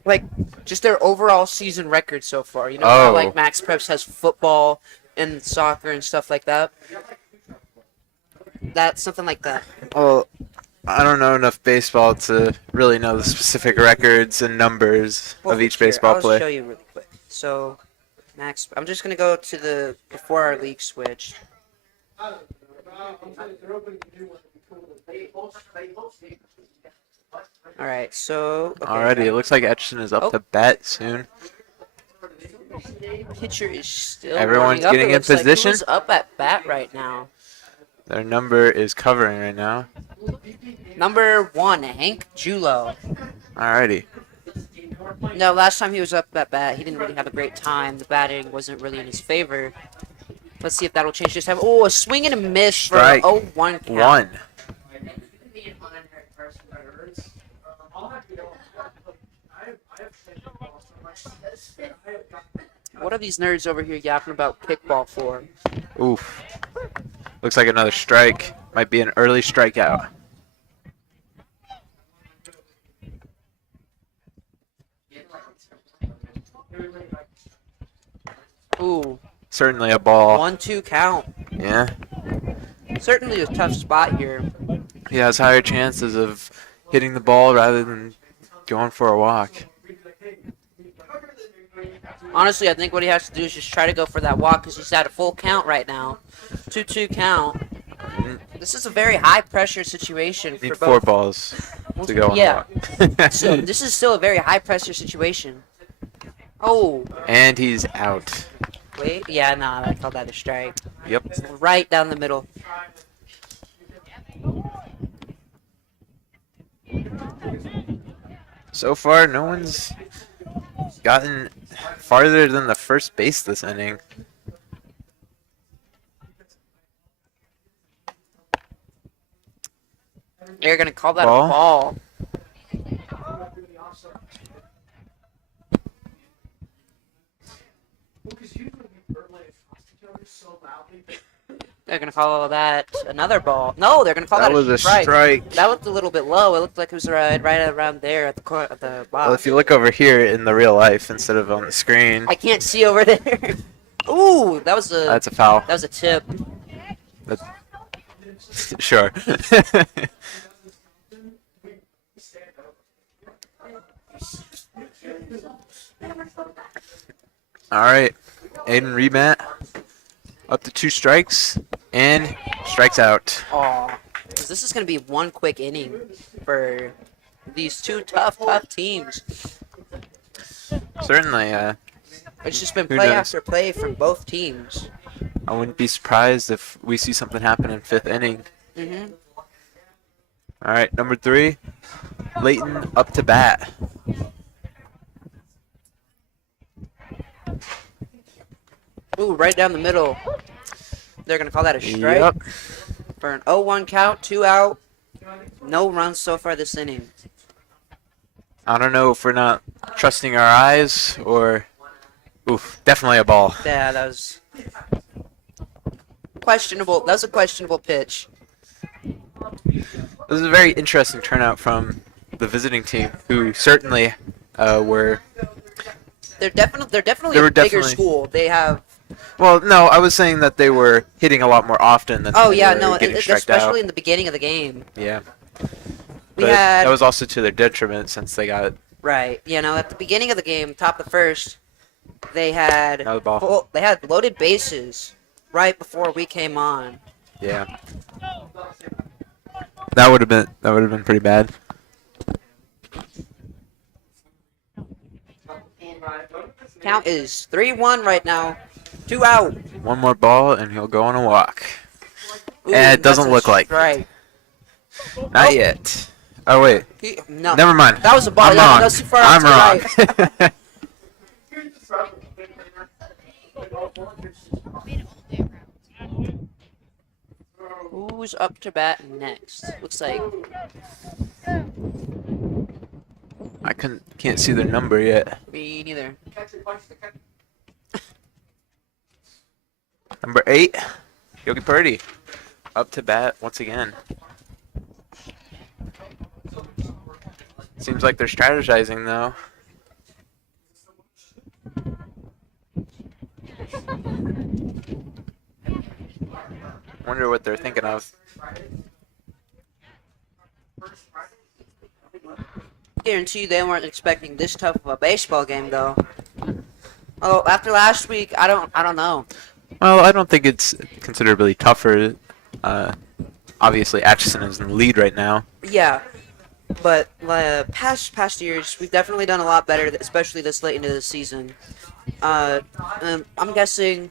Like just their overall season record so far. You know how like Max Preps has football and soccer and stuff like that. That's something like that. Well, I don't know enough baseball to really know the specific records and numbers of each baseball play. I'll show you really quick. So, Max, I'm just gonna go to before our league switched. All right, so okay, Alrighty, it looks like Atchison is up to bat soon. pitcher is still Everyone's warming up. getting It in looks like position. who's up at bat right now? Their number is covering right now. Number 1, Hank Julo. Alrighty. No, last time he was up at bat, he didn't really have a great time. The batting wasn't really in his favor. Let's see if that'll change this time. Oh, a swing and a miss Strike. for 0-1 count. 1. What are these nerds over here yapping about kickball for? Oof. Looks like another strike. Might be an early strikeout. Ooh, Certainly a ball. 1-2 count. Yeah. Certainly a tough spot here. He has higher chances of hitting the ball rather than going for a walk. Honestly, I think what he has to do is just try to go for that walk because he's at a full count right now. 2-2 count. This is a very high-pressure situation for Need both. 4 balls to go on Yeah. the walk. So this is still a very high-pressure situation. Oh, And he's out. wait. Yeah, nah, I call that a strike. Yep. Right down the middle. So far, no one's gotten farther than the first base this inning. They're going to call that Ball? a ball. They're going to call that another ball. No, they're going to call that, That was a strike. That looked a little bit low. It looked like it was right around there at the Well, box. if you look over here in the real life instead of on the screen, I can't see over there. Ooh, that's a foul. that was a tip. Sure. All right, Aiden Remat up to 2 strikes and strikes out. Aw. 'Cause this is going to be one quick inning for these two tough teams. Certainly, It's just been Who play knows? after play from both teams. I wouldn't be surprised if we see something happen in 5th inning. Mm-hmm. All right, number 3, Leighton up to bat. Ooh, right down the middle. They're going to call that a strike. Yep. For an 0-1 count, 2 out. No runs so far this inning. I don't know if we're not trusting our eyes or... Oof, definitely a ball. Yeah, that was questionable. That was a questionable pitch. This is a very interesting turnout from the visiting team, who certainly were... They're definitely They were a bigger definitely- school. They have. Well, no, I was saying that they were hitting a lot more often than Oh they yeah, were no, getting striked especially out. in the beginning of the game. Yeah. We But had that was also to their detriment since they got right. You know, at the beginning of the game, top of the first, they had another ball. they had loaded bases right before we came on. Yeah. That would have been pretty bad. Count is 3-1 right now. 2 out. One more ball and he'll go on a walk. Ooh, It doesn't that's a look like. strike. Not yet. Oh wait. No. Never mind. That was a ball. I'm That wrong. was too far out I'm to the wrong. Who's up to bat next? Looks like I can't see their number yet. me neither. Number 8, Yogi Purdy, up to bat once again. Seems like they're strategizing though. Wonder what they're thinking of. Guarantee they weren't expecting this tough of a baseball game, though. Oh, after last week, I don't know. Well, I don't think it's considerably tougher. obviously Atchison is in the lead right now. Yeah, but past years we've definitely done a lot better, especially this late into the season. I'm guessing.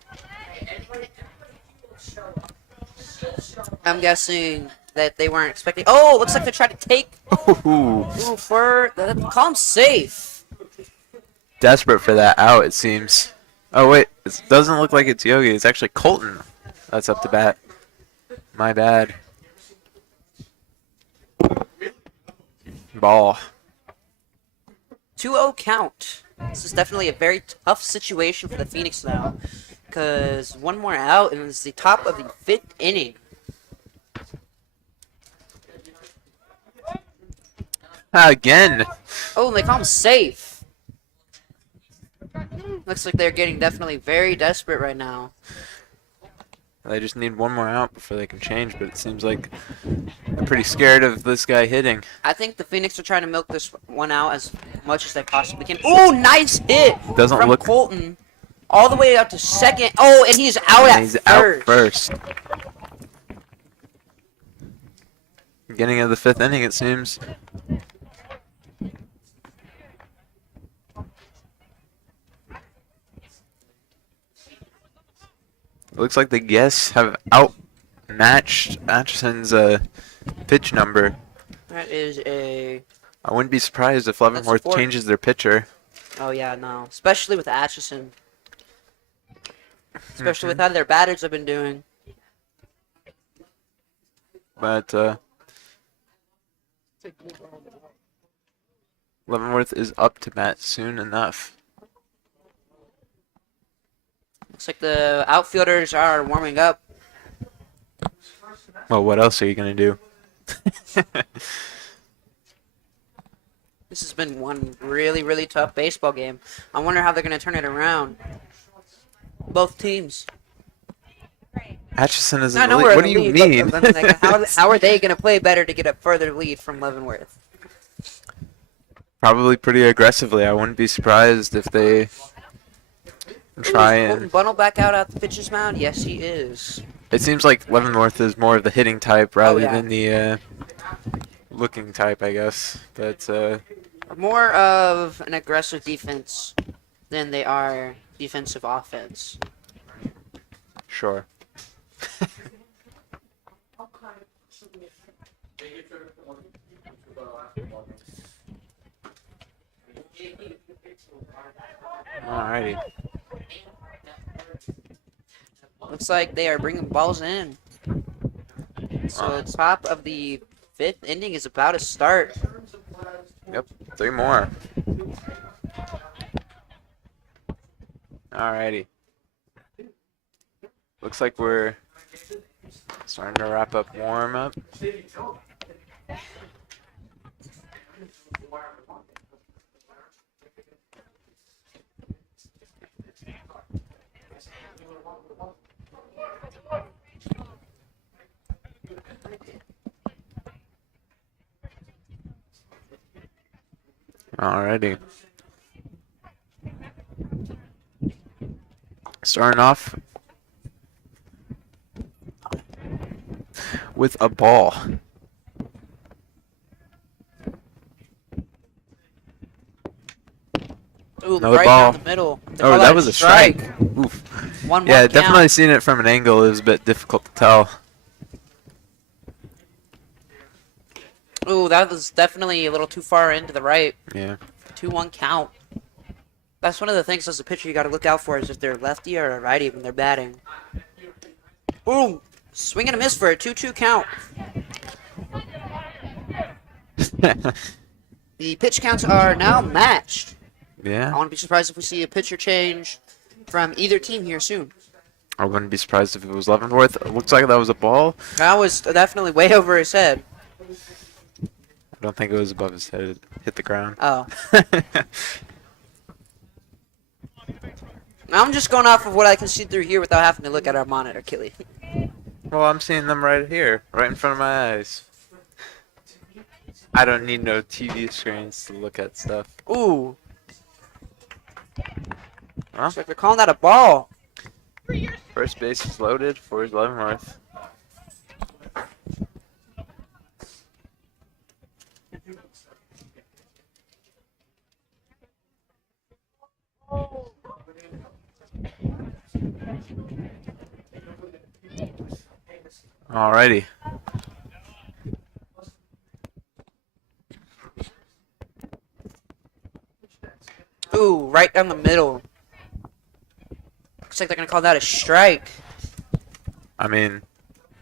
I'm guessing that they weren't expecting. Oh, looks like they tried to take. Ooh, Ooh, for call him safe. desperate for that out, it seems. Oh wait, it doesn't look like it's Yogi. It's actually Colton that's up to bat. My bad. Ball. 2-0 count. This is definitely a very tough situation for the Phoenix now, because one more out and it's the top of the 5th inning. Again. Oh, and they call him safe. Looks like they're getting definitely very desperate right now. They just need one more out before they can change, but it seems like they're pretty scared of this guy hitting. I think the Phoenix are trying to milk this one out as much as they possibly can. Oh, nice hit Doesn't from look Colton. All the way out to second. Oh, and he's out at He's first. out first. Beginning of the 5th inning, it seems. It looks like the guests have outmatched Atchison's pitch number. That is a... I wouldn't be surprised if Leavenworth four. changes their pitcher. Oh, yeah, no. Especially with Atchison. Especially with how their batters have been doing. But Leavenworth is up to bat soon enough. Looks like the outfielders are warming up. Well, what else are you going to do? This has been one really, really tough baseball game. I wonder how they're going to turn it around. Both teams. Atchison is I in know the we're lead. What in do the you lead, mean? but like, how are they going to play better to get a further lead from Leavenworth? Probably pretty aggressively. I wouldn't be surprised if they try Is Colton and... Bunnell back out at the pitcher's mound? Yes, he is. It seems like Leavenworth is more of the hitting type rather yeah. than the looking type, I guess. But More of an aggressive defense than they are defensive offense. sure. Alrighty. Looks like they are bringing balls in. So the top of the 5th inning is about to start. Yep, 3 more. Alrighty. Looks like we're starting to wrap up warm-up. Alrighty. Starting off with a ball. Ooh, Another right ball. down the middle. They Oh, call that was a strike. Oof. 1-1 Yeah, count. definitely seen it from an angle. It was a bit difficult to tell. Ooh, that was definitely a little too far into the right. Yeah. 2-1 count. That's one of the things as a pitcher you got to look out for is if they're lefty or a righty when they're batting. Ooh, swing and a miss for a 2-2 count. The pitch counts are now matched. I Yeah. wouldn't be surprised if we see a pitcher change from either team here soon. I wouldn't be surprised if it was Leavenworth. It looks like that was a ball. That was definitely way over his head. I don't think it was above his head. It hit the ground. Oh. I'm just going off of what I can see through here without having to look at our monitor, Killy. Well, I'm seeing them right here, right in front of my eyes. I don't need no TV screens to look at stuff. Ooh. Well, Looks like they're calling that a ball. first base is loaded for Leavenworth. Alrighty. Ooh, right down the middle. Looks like they're gonna call that a strike. I mean,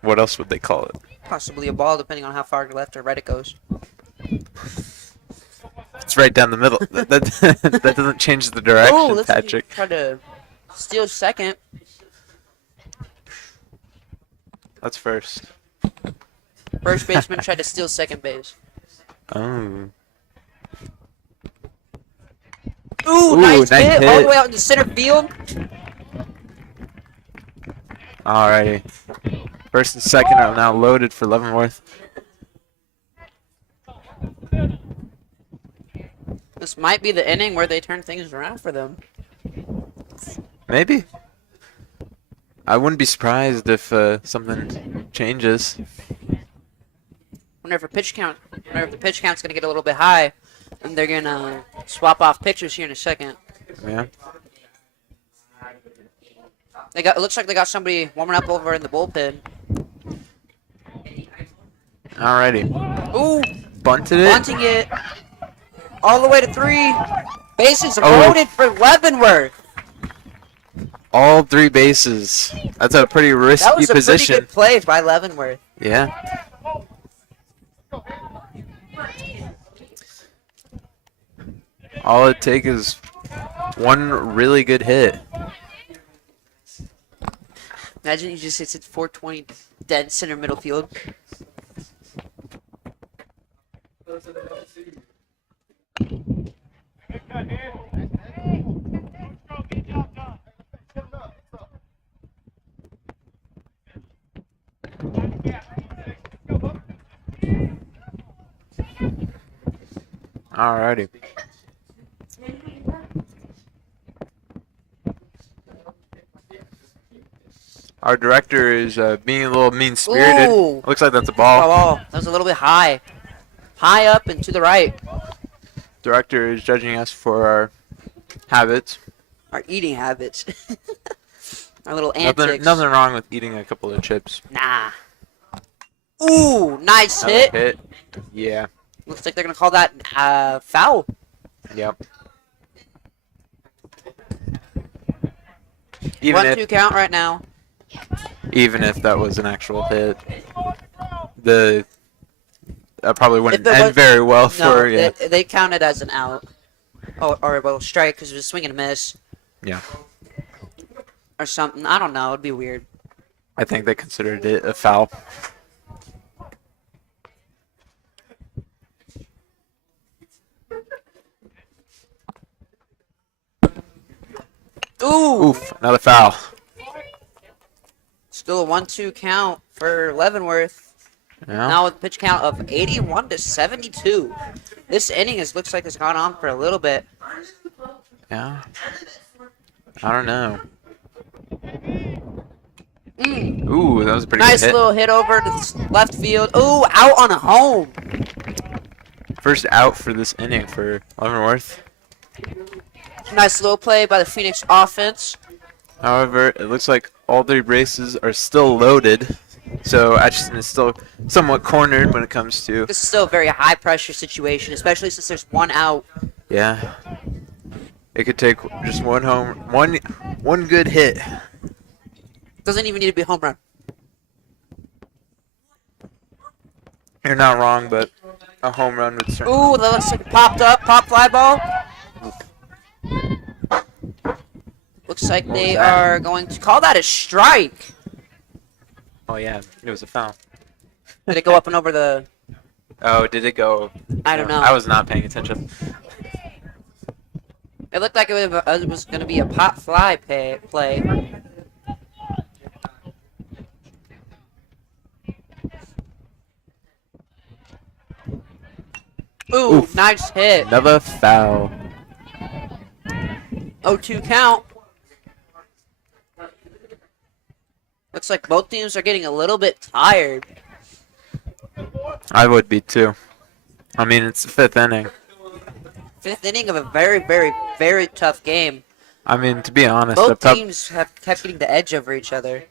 what else would they call it? Possibly a ball, depending on how far left or right it goes. It's right down the middle. That doesn't change the direction, Oh, let's Patrick. try to steal second. That's first. First baseman tried to steal second base. Oh. Ooh, nice hit all the way out into center field. Alrighty. First and second are now loaded for Leavenworth. This might be the inning where they turn things around for them. Maybe. I wouldn't be surprised if something changes. Whenever the pitch count's gonna get a little bit high, and they're gonna swap off pitchers here in a second. Yeah. It looks like they got somebody warming up over in the bullpen. Alrighty. Ooh, Bunted it. bunting it all the way to 3. Bases Oh. loaded for Leavenworth. All 3 bases. That's a pretty risky That was a position. pretty good play by Leavenworth. Yeah. All it takes is one really good hit. Imagine he just hits it 420 dead center middle field. Alrighty. Our director is being a little mean-spirited. Ooh. Looks like that's a ball. Oh, that was a little bit high. High up and to the right. Director is judging us for our habits. Our eating habits. Our little Nothing, antics. nothing wrong with eating a couple of chips. Nah. Ooh, nice Another hit. Yeah. Looks like they're going to call that foul. Yep. Even 1-2 count right now. even if that was an actual hit, that probably wouldn't If it end was- very well No, for you. they count it as an out. Or well, strike because it was a swing and a miss. Yeah. Or something. I don't know. It'd be weird. I think they considered it a foul. Ooh. Oof, another foul. Still a 1-2 count for Leavenworth. Yeah. Now with a pitch count of 81-72. This inning looks like it's gone on for a little bit. Yeah. I don't know. Ooh, that was a pretty Nice good hit. little hit over to the left field. Ooh, out on a home. First out for this inning for Leavenworth. Nice little play by the Phoenix offense. However, it looks like all 3 bases are still loaded. So Atchison is still somewhat cornered when it comes to. This is still a very high pressure situation, especially since there's 1 out. Yeah. It could take just one good hit. Doesn't even need to be a home run. You're not wrong, but a home run would certainly. Ooh, that looks like it popped up. Pop fly ball. Looks like they are going to call that a strike. Oh yeah, it was a foul. Did it go up and over the... Oh, did it go? I don't know. I was not paying attention. It looked like it was going to be a pop fly play. Ooh, Oof. nice hit. Another foul. 0-2 count. Looks like both teams are getting a little bit tired. I would be too. I mean, it's the 5th inning. 5th inning of a very, very, very tough game. I mean, to be honest, Both teams have kept getting the edge over each other.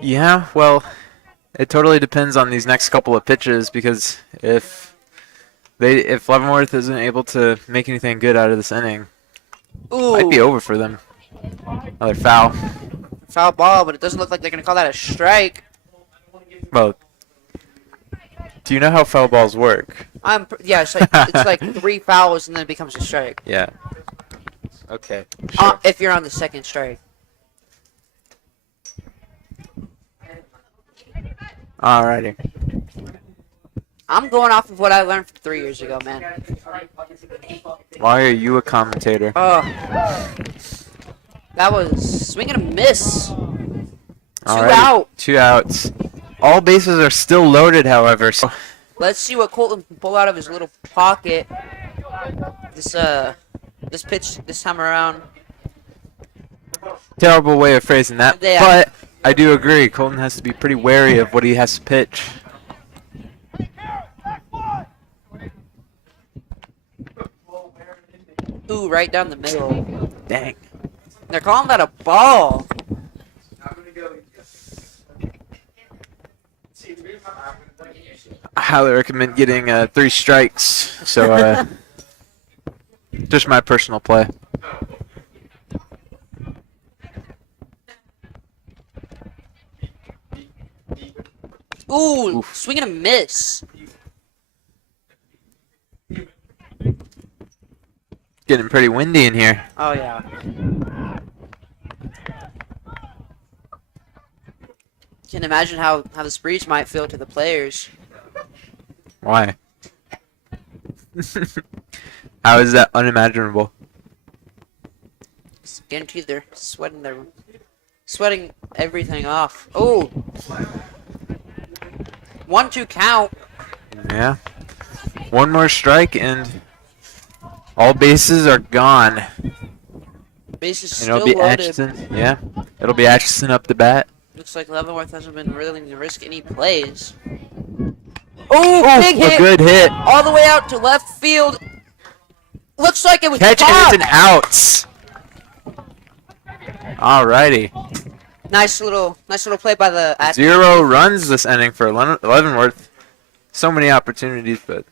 Yeah, well, it totally depends on these next couple of pitches because if Leavenworth isn't able to make anything good out of this inning, might be Ooh, over for them. Another foul. foul ball, but it doesn't look like they're gonna call that a strike. Well, do you know how foul balls work? Yeah, it's like 3 fouls and then it becomes a strike. Yeah. Okay. Sure. If you're on the second strike. Alrighty. I'm going off of what I learned from 3 years ago, man. Why are you a commentator? Oh, that was swing and a miss. Alrighty. Out. 2 outs. All bases are still loaded, however. So Let's see what Colton can pull out of his little pocket. This pitch this time around. terrible way of phrasing that, Yeah. but I do agree. Colton has to be pretty wary of what he has to pitch. Ooh, right down the middle. Dang. They're calling that a ball. I highly recommend getting 3 strikes. So, just my personal play. Ooh, Oof. swing and a miss. Getting pretty windy in here. Oh, yeah. Can imagine how this breeze might feel to the players. Why? How is that unimaginable? It's guaranteed they're sweating everything off. Oh, 1-2 count. Yeah. One more strike and all bases are gone. Bases And still it'll be loaded. Atchison. Yeah. It'll be Atchison up the bat. Looks like Leavenworth hasn't been willing to risk any plays. Oh, big A hit! good hit. All the way out to left field. Looks like it was Catch and caught. it's an outs. Alrighty. Nice little play by the. 0 runs this inning for Leavenworth. So many opportunities, but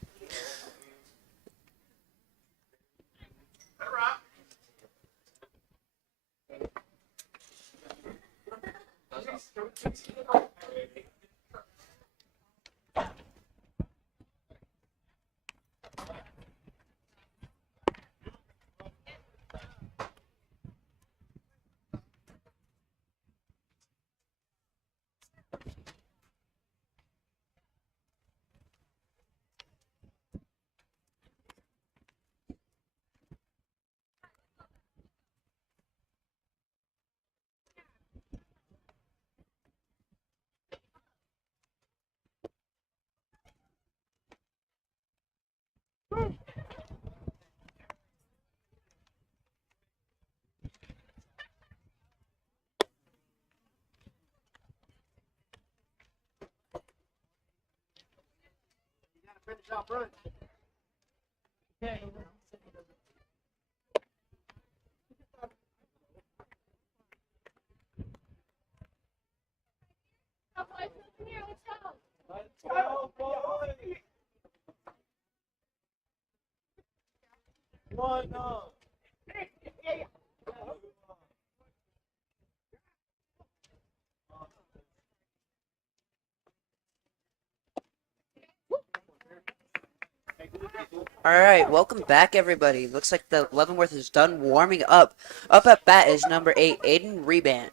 All right, welcome back, everybody. Looks like the Leavenworth is done warming up. Up at bat is number 8, Aiden Rebant.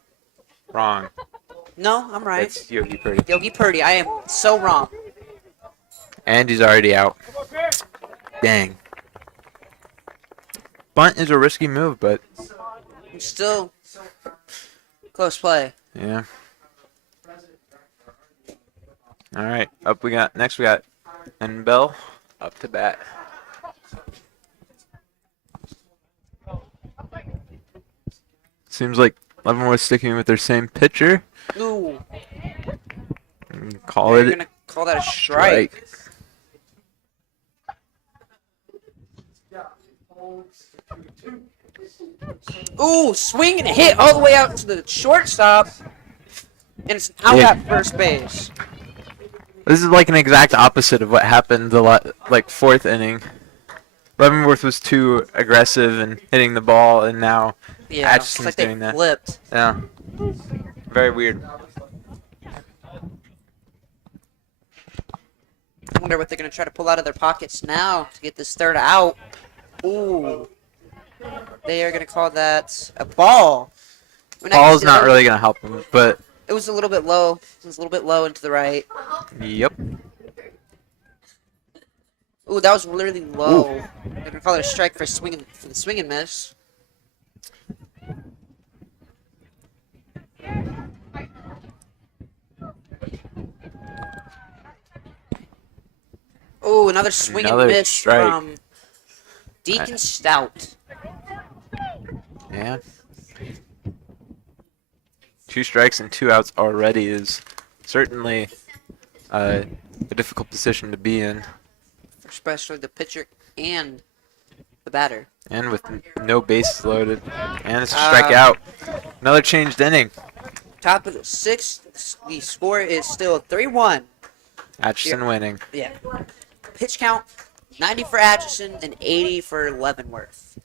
wrong. No, I'm right. It's Yogi Purdy. Yogi Purdy. I am so wrong. And he's already out. Dang. Bunt is a risky move, but Still close play. yeah. All right, next we got Bell up to bat. Seems like Leavenworth sticking with their same pitcher. Ooh, Call they're it gonna call that a strike. Ooh, swing and hit all the way out to the shortstop. And it's out Yeah. at first base. This is like an exact opposite of what happened the fourth inning. Leavenworth was too aggressive and hitting the ball, and now Yeah, it's Atchison's like they doing that. flipped. Yeah. Very weird. I wonder what they're going to try to pull out of their pockets now to get this third out. Ooh. They are going to call that a ball. I mean, I can Ball's see not that. really going to help him, but It was a little bit low. It was a little bit low and to the right. yep. Ooh, that was really low. They're going to call it a strike for the swing and miss. Ooh, another swing Another and miss strike. from Deacon Stout. Yeah. 2 strikes and 2 outs already is certainly a difficult position to be in. Especially the pitcher and the batter. And with no bases loaded. And it's a strikeout. Another changed inning. Top of the 6th, the score is still 3-1. Atchison winning. Yeah. Pitch count, 90 for Atchison and 80 for Leavenworth.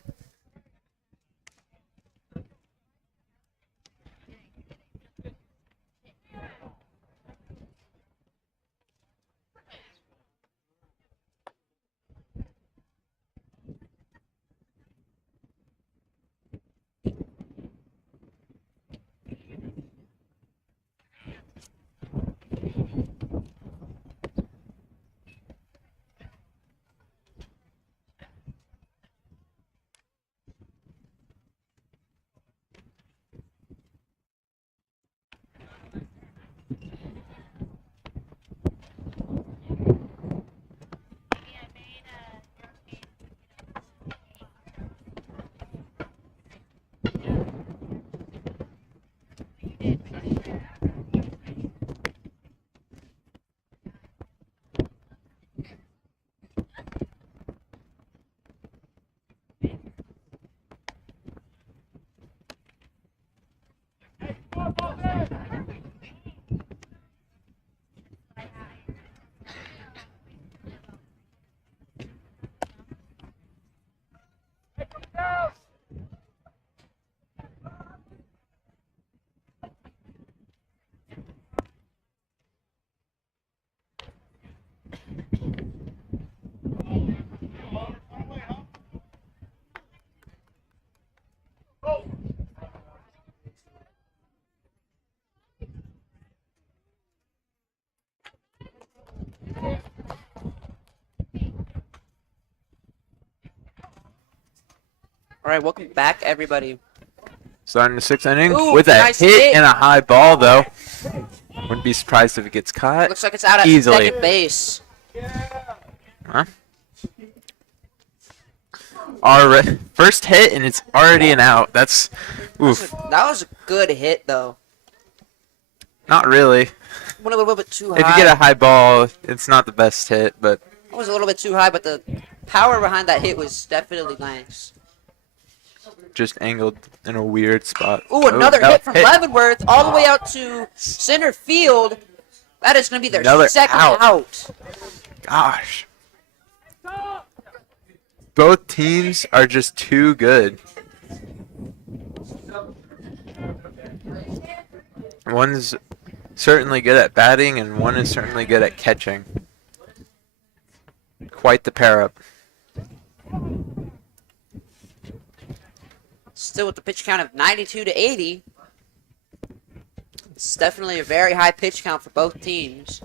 All right, welcome back, everybody. Starting the 6th inning Ooh, with a nice hit hit. and a high ball, though. Wouldn't be surprised if it gets caught. Looks like it's out at Easily. second base. Huh? First hit, and it's already an out. That's oof. That was a good hit, though. Not really. Went a little bit too high. If you get a high ball, it's not the best hit, but It was a little bit too high, but the power behind that hit was definitely nice. just angled in a weird spot. Ooh, another no, hit from Leavenworth all the way out to center field. That is going to be their Another second out. out. Gosh. Both teams are just too good. One's certainly good at batting, and one is certainly good at catching. Quite the pair up. Still with the pitch count of 92 to 80. It's definitely a very high pitch count for both teams.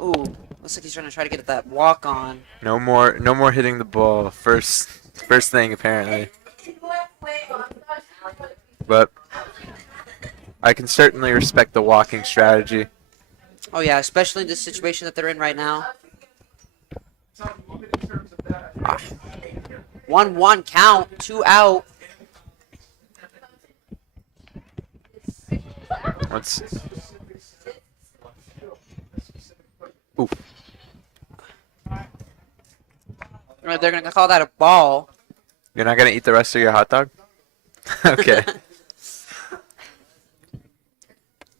Ooh, looks like he's trying to get that walk on. No more hitting the ball. First thing apparently. But I can certainly respect the walking strategy. Oh yeah, especially in this situation that they're in right now. 1-1 count, 2 out. Let's. Ooh. They're going to call that a ball. You're not gonna eat the rest of your hot dog? Okay.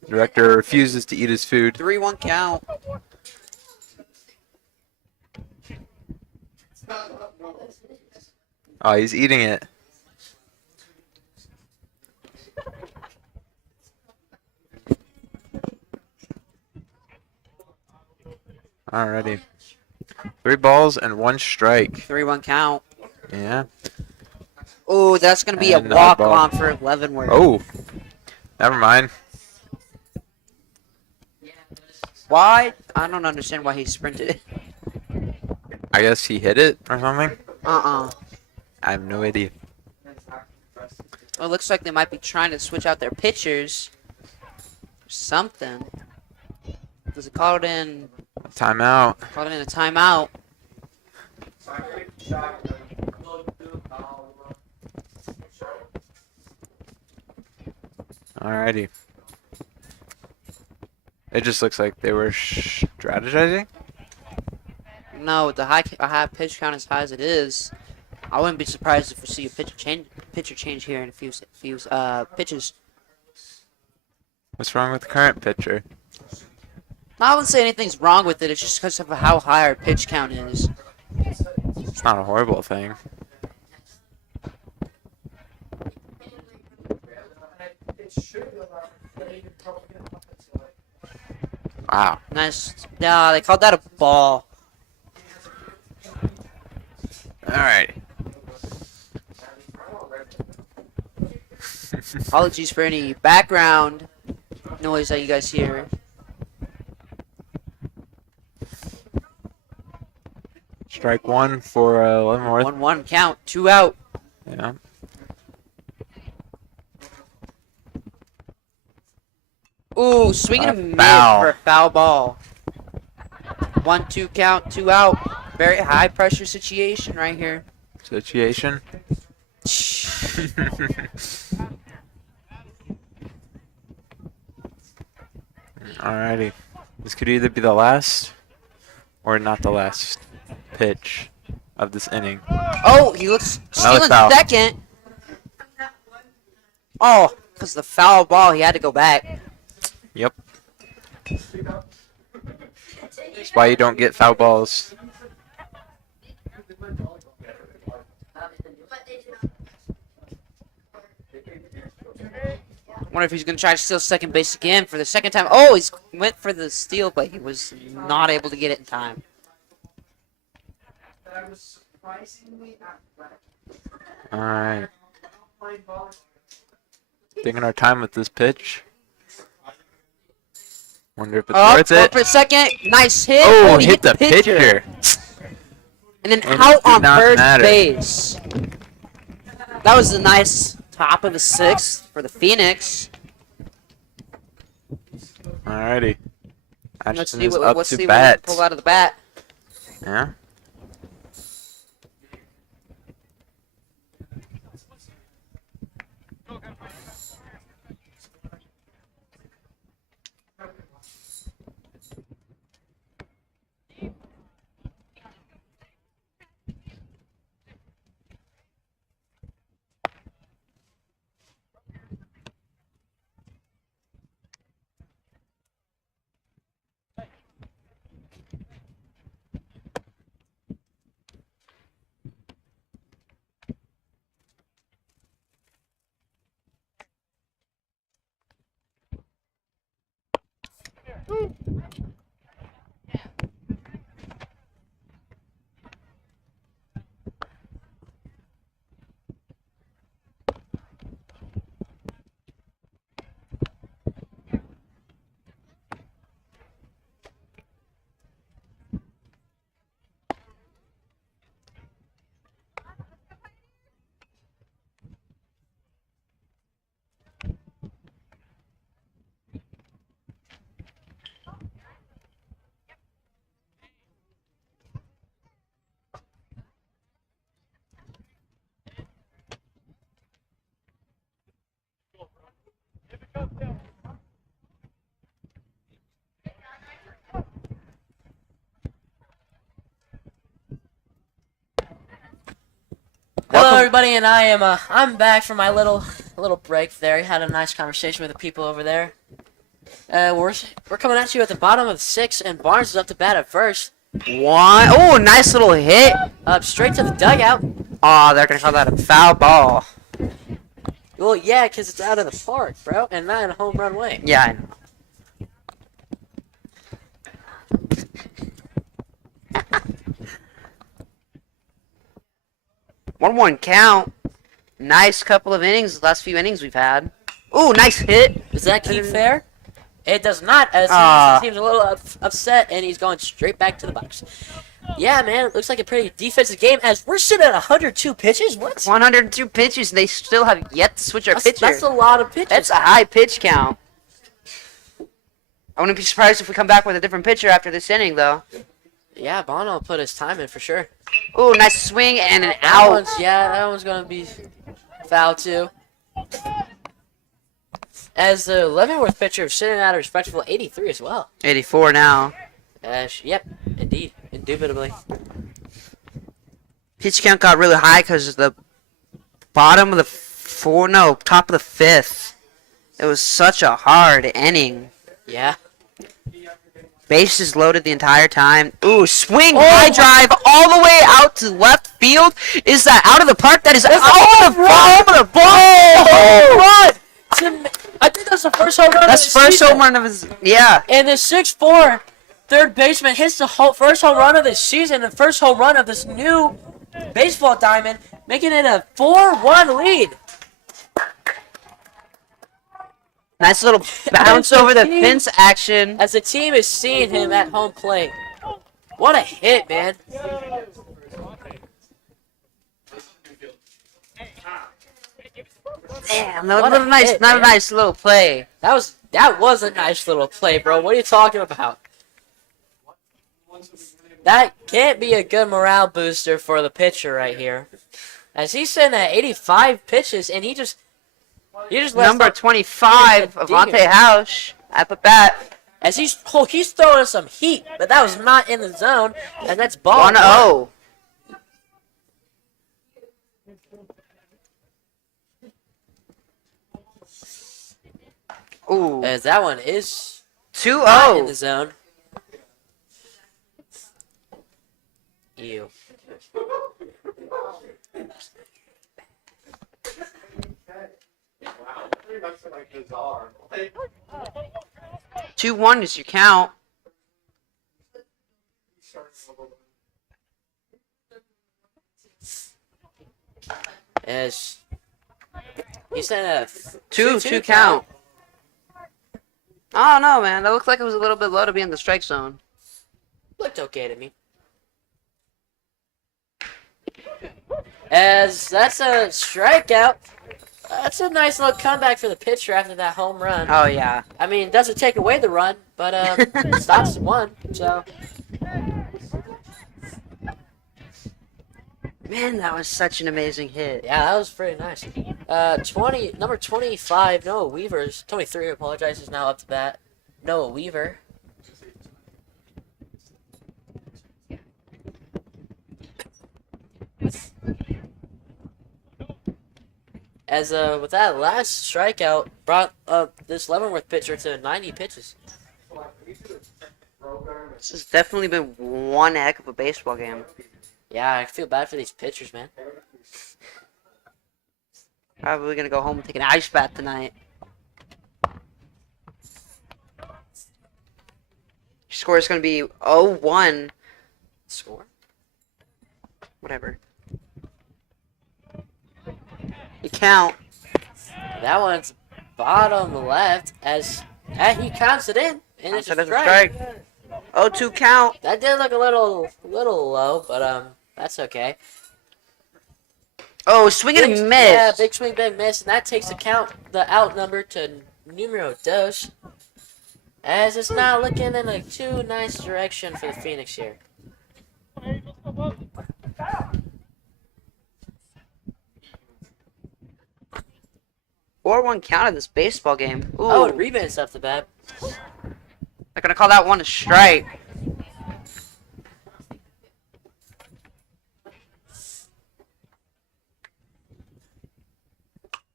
Director refuses to eat his food. 3-1 count. Oh, he's eating it. Alrighty. 3 balls and 1 strike. 3-1 count. Yeah. Oh, that's going to be And a another walk-on ball. for Leavenworth. Oh. Never mind. Why? I don't understand why he sprinted. I guess he hit it or something. Uh-uh. I have no idea. Well, it looks like they might be trying to switch out their pitchers. Something. Does it call it in? Timeout. Call it in a timeout. Alrighty. It just looks like they were strategizing. No, with the high pitch count as high as it is, I wouldn't be surprised if we see a pitcher change here in a few pitches. What's wrong with the current pitcher? I wouldn't say anything's wrong with it. It's just because of how high our pitch count is. It's not a horrible thing. Wow. Nice. Nah, they called that a ball. Alright. Apologies for any background noise that you guys hear. Strike 1 for Leavenworth. 1-1 count. 2 out. Yeah. Ooh, swinging a miss Foul. for a foul ball. 1-2 count. 2 out. Very high pressure situation right here. Situation. Alrighty. This could either be the last or not the last pitch of this inning. Oh, he looks Another stealing foul. second. Oh, because the foul ball, he had to go back. Yep. That's why you don't get foul balls. Wonder if he's gonna try to steal second base again for the second time. Oh, he's went for the steal, but he was not able to get it in time. Alright. Taking our time with this pitch. Wonder if it's worth Going it. for a second. Nice hit. Oh, he hit the pitcher. And then And it out did on not first matter. base. That was a nice top of the sixth for the Phoenix. Alrighty. Let's Atchison see is what up let's to see what bat. we pull out of the bat. Yeah. Hello, Welcome- everybody, and I'm back from my little a little break there. He had a nice conversation with the people over there. We're coming at you at the bottom of the 6th, and Barnes is up to bat at first. One. Oh, nice little hit. Up straight to the dugout. Oh, they're gonna call that a foul ball. Well, yeah, because it's out of the park, bro, and not in a home run way. Yeah, I know. 1-1 count. Nice couple of innings. The last few innings we've had. Ooh, nice hit. Does that keep fair? It does not, as he seems a little upset, and he's going straight back to the box. Yeah, man, it looks like a pretty defensive game, as we're sitting at 102 pitches. What? 102 pitches, and they still have yet to switch our pitcher. That's a lot of pitches. That's a high pitch count. I wouldn't be surprised if we come back with a different pitcher after this inning, though. Yeah, Bono will put his time in for sure. Ooh, nice swing and an out. That one's going to be foul, too. As the Leavenworth pitcher is sitting at a respectable 83 as well. 84 now. Yep, indeed. Indubitably. Pitch count got really high because the bottom of the top of the 5th. It was such a hard inning. Yeah. Bases loaded the entire time. Ooh, swing, high drive all the way out to left field. Is that out of the park? That is out of the ball. Run! I think that's the first home run That's of the first season. home run of his. Yeah. And the 6'4" third baseman hits the first home run of this season, the first home run of this new baseball diamond, making it a 4-1 lead. Nice little bounce over the fence action. As the team is seeing him at home plate. What a hit, man. Damn, that was not a nice little play. That was a nice little play, bro. What are you talking about? That can't be a good morale booster for the pitcher right here. As he's sitting at 85 pitches, and he just number 25, Avante House, at the bat. As he's throwing some heat, but that was not in the zone, and that's ball 1-0. Ooh. As that one is 2-0. not in the zone. Ew. 2-1 is your count. As he said a 2-2 count. I don't know, man. That looked like it was a little bit low to be in the strike zone. Looked okay to me. As that's a strikeout. That's a nice little comeback for the pitcher after that home run. Oh, yeah. I mean, it doesn't take away the run, but it stops one, so. Man, that was such an amazing hit. Yeah, that was pretty nice. Number 25, Noah Weaver's 23, I apologize, is now up to bat. Noah Weaver. As with that last strikeout, brought this Leavenworth pitcher to 90 pitches. This has definitely been one heck of a baseball game. Yeah, I feel bad for these pitchers, man. Probably gonna go home and take an ice bath tonight. Your score is gonna be 0-1. Score? Whatever. You count. That one's bottom left as he counts it in, and it's a That's strike. 0-2 count. That did look a little low, but that's okay. Oh, swing and a miss. Yeah, big swing, big miss, and that takes the out number to numero dos. As it's now looking in a too nice direction for the Phoenix here. 4-1 count of this baseball game. Ooh. Oh, and Rebound's up the bat. They're gonna call that one a strike.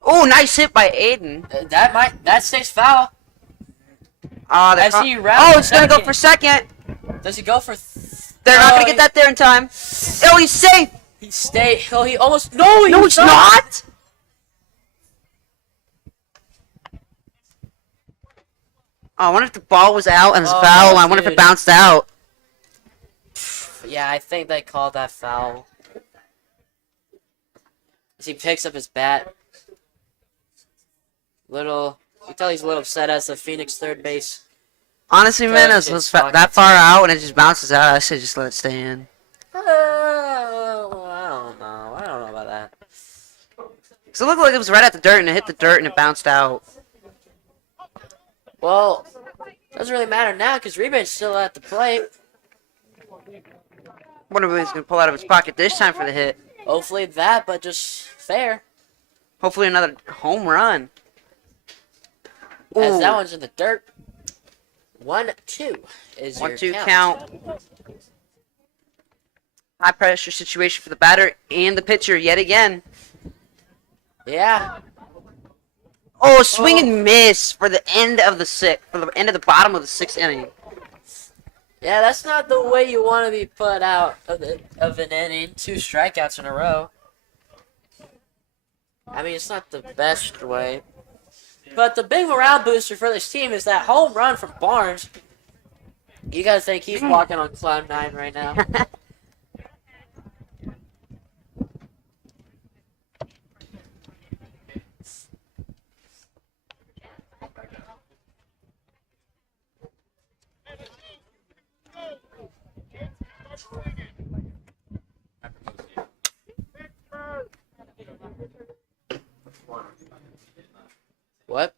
Oh, nice hit by Aiden. That stays foul. As he rounds it's gonna go for second. Does he go for? They're not gonna get that there in time. Oh, he's safe. He almost. No, He's not. Oh, I wonder if the ball was out and it's foul. I wonder if it bounced out. Yeah, I think they called that foul. As he picks up his bat. You can tell he's a little upset as the Phoenix third base. Honestly, man, it was that far out and it just bounces out. I should just let it stay in. I don't know. I don't know about that. So it looked like it was right at the dirt and it hit the dirt and it bounced out. Well, doesn't really matter now because Rebound's still at the plate. Wonder what he's gonna pull out of his pocket this time for the hit. Hopefully that, but just fair. Hopefully another home run. As that one's in the dirt. 1-2 is your 1-2 count. High pressure situation for the batter and the pitcher yet again. Yeah. Oh, swing and miss for the end of the bottom of the sixth inning. Yeah, that's not the way you want to be put out of an inning. 2 strikeouts in a row. I mean, it's not the best way. But the big morale booster for this team is that home run from Barnes. You gotta think he's walking on cloud 9 right now. What?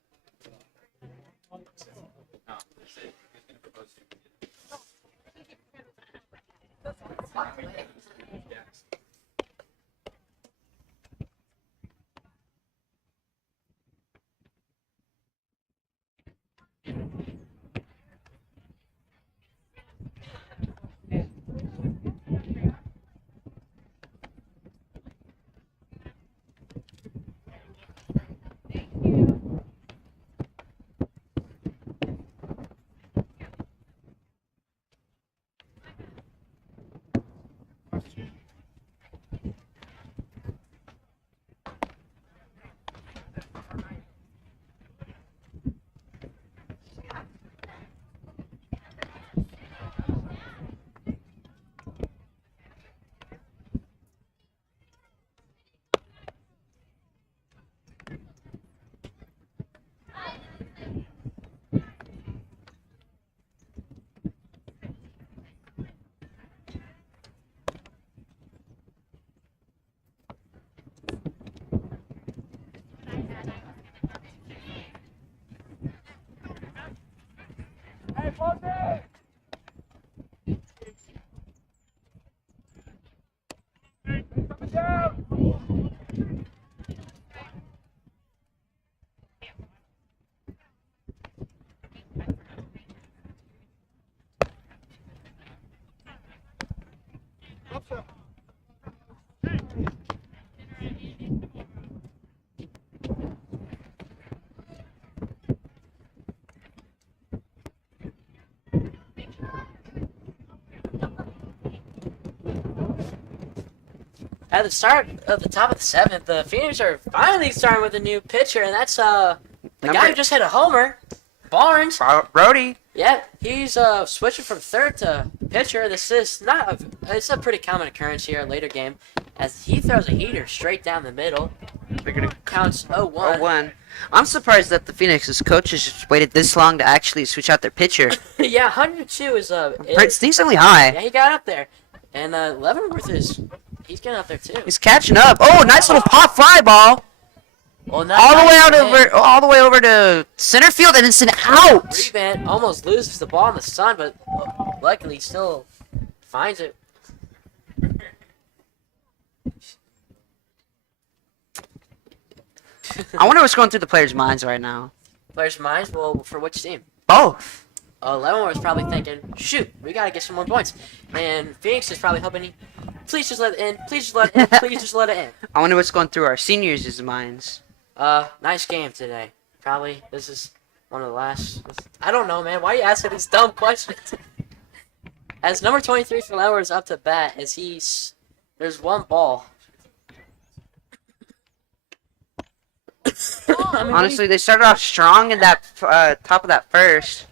At the start of the top of the 7th, the Phoenix are finally starting with a new pitcher, and that's the guy who just hit a homer, Barnes. Brody. Yeah, he's switching from third to pitcher. This is it's a pretty common occurrence here in later game, as he throws a heater straight down the middle. Counts 0-1. 0-1. I'm surprised that the Phoenix's coaches just waited this long to actually switch out their pitcher. Yeah, 102 is It's decently high. Yeah, he got up there, and Leavenworth he's getting up there too. He's catching up. Oh, nice little pop fly ball. Well, all the way over to center field, and it's an out. Rebound almost loses the ball in the sun, but luckily he still finds it. I wonder what's going through the players' minds right now. Players' minds? Well, for which team? Both. Leavenworth was probably thinking, shoot, we gotta get some more points. And Phoenix is probably hoping, please just let it in, please just let it in, please just let it in. I wonder what's going through our seniors' minds. Nice game today. Probably this is one of the last. I don't know, man. Why are you asking these dumb questions? As number 23 for Leavenworth is up to bat, as there's one ball. I mean, Honestly, they started off strong in that top of that first.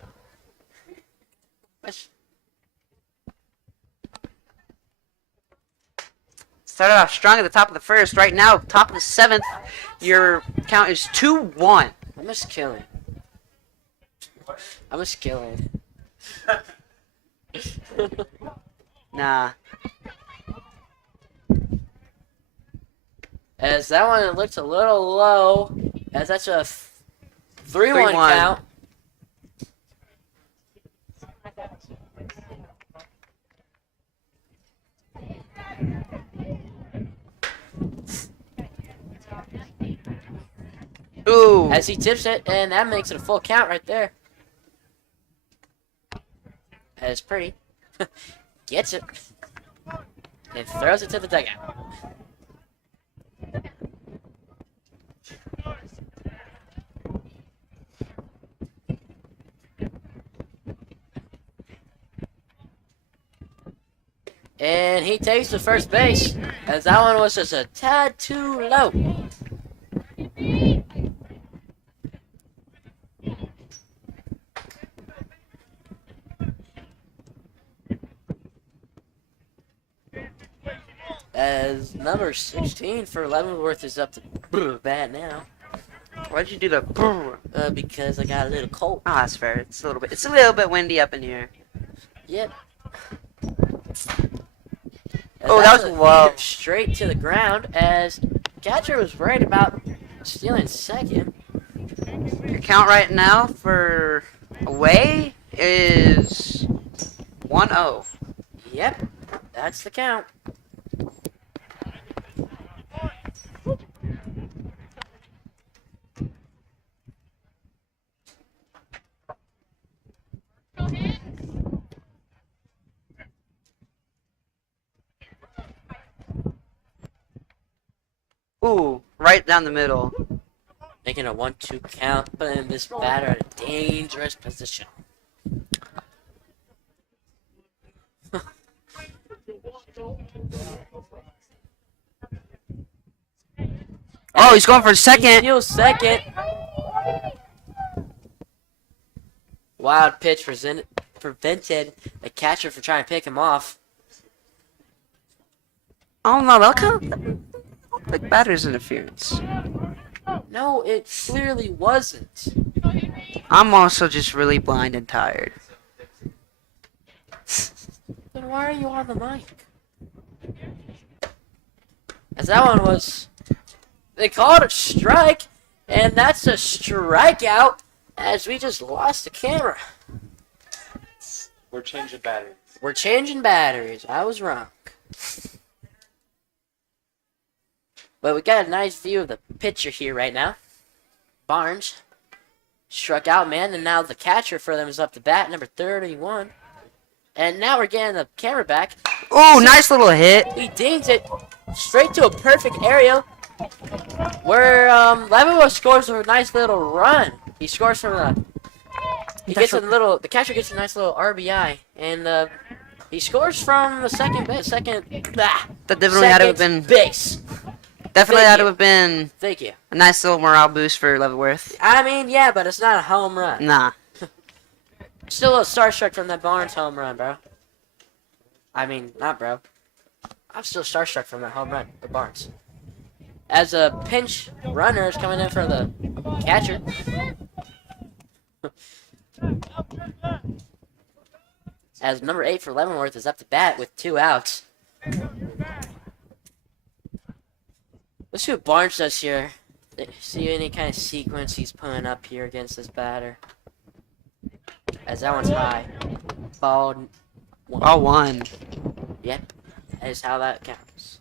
Started off strong at the top of the first. Right now, top of the seventh, your count is 2-1. I'm just killing. I'm just killing. Nah. As that one looks a little low, as that's a 3-1 count. Ooh. As he tips it, and that makes it a full count right there. That is pretty. Gets it. And throws it to the dugout. And he takes the first base, as that one was just a tad too low. As number 16 for Leavenworth is up to bat now. Why'd you do the? Because I got a little cold. Oh, that's fair. It's a little bit windy up in here. Yep. Oh, that was low. Straight to the ground as catcher was worried about stealing second. Your count right now for away is 1-0. Yep, that's the count. Ooh, right down the middle. Making a 1-2 count, putting this batter at a dangerous position. Oh, he's going for a second. He steals second. Wild pitch prevented the catcher from trying to pick him off. Oh no, that kind of like batter's interference. No, it clearly wasn't. I'm also just really blind and tired. Then why are you on the mic? As that one was... They called it a strike, and that's a strikeout as we just lost the camera. We're changing batteries. We're changing batteries. I was wrong. But we got a nice view of the pitcher here right now. Barnes struck out, man, and now the catcher for them is up to bat, number 31. And now we're getting the camera back. Oh, nice little hit. He dings it straight to a perfect area where Leavenworth scores a nice little run. He scores from the catcher gets a nice little RBI, and he scores from the second base. That definitely had to have been base. Definitely had to have been Thank you. a nice little morale boost for Leavenworth. I mean, yeah, but it's not a home run. Nah. Still a little starstruck from that Barnes home run, bro. I mean, not bro. I'm still starstruck from that home run for Barnes. As a pinch runner is coming in for the catcher. As number 8 for Leavenworth is up to bat with 2 outs. Let's see what Barnes does here. See any kind of sequence he's putting up here against this batter. As that one's high. Ball 1. Ball 1. Yep. That is how that counts.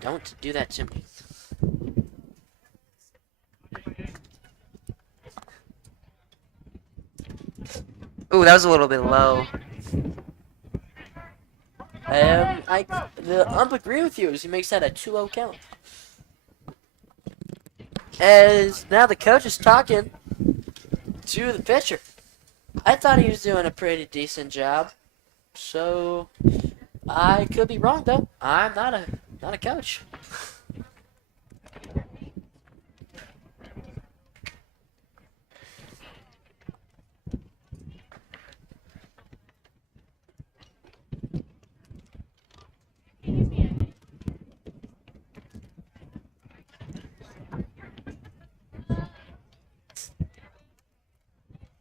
Don't do that to me. Ooh, that was a little bit low. The ump agree with you as he makes that a 2-0 count. As now the coach is talking to the pitcher. I thought he was doing a pretty decent job. So I could be wrong though. I'm not a coach.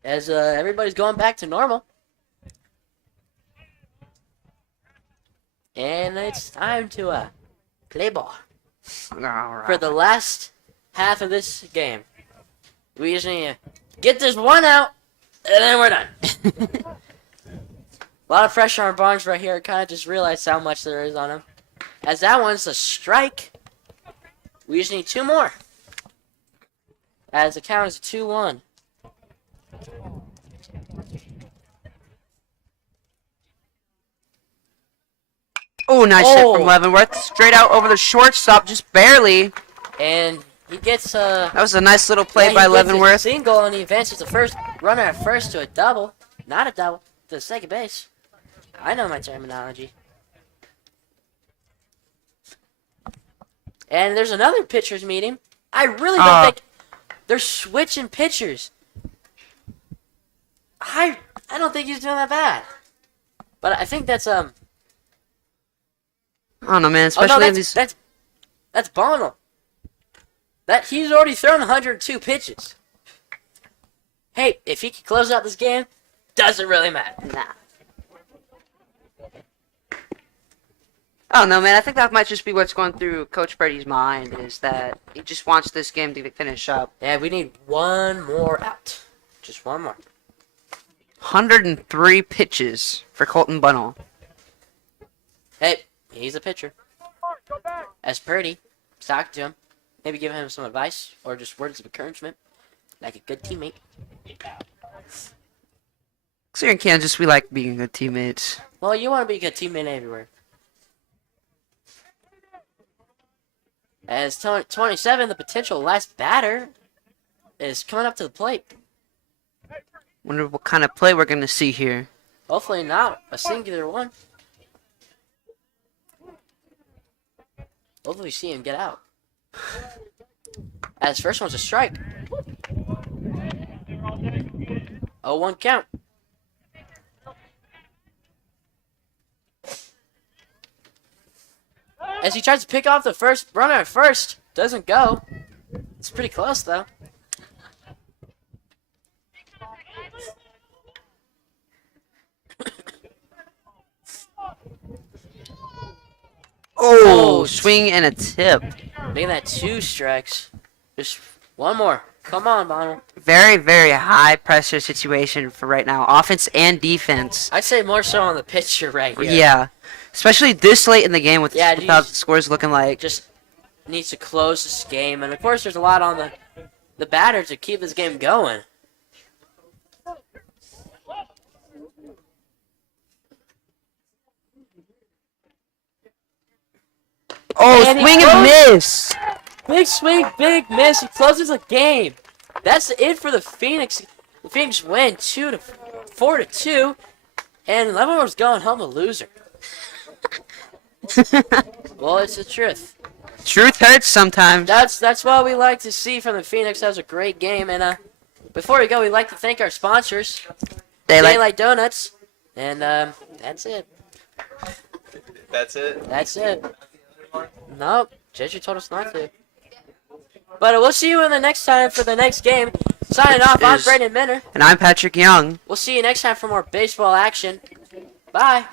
As everybody's going back to normal. And it's time to play ball. Alright. For the last half of this game. We just need to get this one out, and then we're done. A lot of pressure on Barnes right here. I kind of just realized how much there is on him. As that one's a strike. We just need 2 more. As the count is 2-1. Oh, nice hit from Leavenworth. Straight out over the shortstop, just barely. And he gets That was a nice little play by he gets a Leavenworth. single, and he advances the first runner at first to a double. Not a double, to the second base. I know my terminology. And there's another pitchers meeting. I really don't think they're switching pitchers. I don't think he's doing that bad. But I think that's I don't know, man. oh Especially no, if he's that's Bono. That he's already thrown 102 pitches. Hey, if he can close out this game, doesn't really matter. nah. I don't know, man. I think that might just be what's going through Coach Brady's mind is that he just wants this game to finish up. Yeah, we need one more out. Just one more. 103 pitches for Colton Bunnell. Hey, he's a pitcher. As Purdy, talk to him. Maybe give him some advice or just words of encouragement. Like a good teammate. So here in Kansas, we like being good teammates. Well, you want to be a good teammate everywhere. As 27, the potential last batter, is coming up to the plate. Wonder what kind of play we're going to see here. Hopefully not a singular one. Hopefully we see him get out. As first one's a strike. 0-1 count. As he tries to pick off the first runner at first. Doesn't go. It's pretty close though. Oh, swing and a tip. Making that 2 strikes. Just one more. Come on, Bono. Very, very high pressure situation for right now. Offense and defense. I'd say more so on the pitcher right here. Yeah. Especially this late in the game with Yeah, without the scores looking like. Just needs to close this game. And of course, there's a lot on the batter to keep this game going. Oh, And he swing and miss. Big swing, big miss. He closes the game. That's it for the Phoenix. The Phoenix win 4-2, and Leavenworth's going home a loser. Well, it's the truth. Truth hurts sometimes. That's what we like to see from the Phoenix. That was a great game, and before we go, we'd like to thank our sponsors, Daylight Donuts, and that's it. That's it. That's it. Nope, JJ told us not to. But we'll see you in the next time for the next game. Signing off, I'm Brandon Minner. And I'm Patrick Young. We'll see you next time for more baseball action. Bye.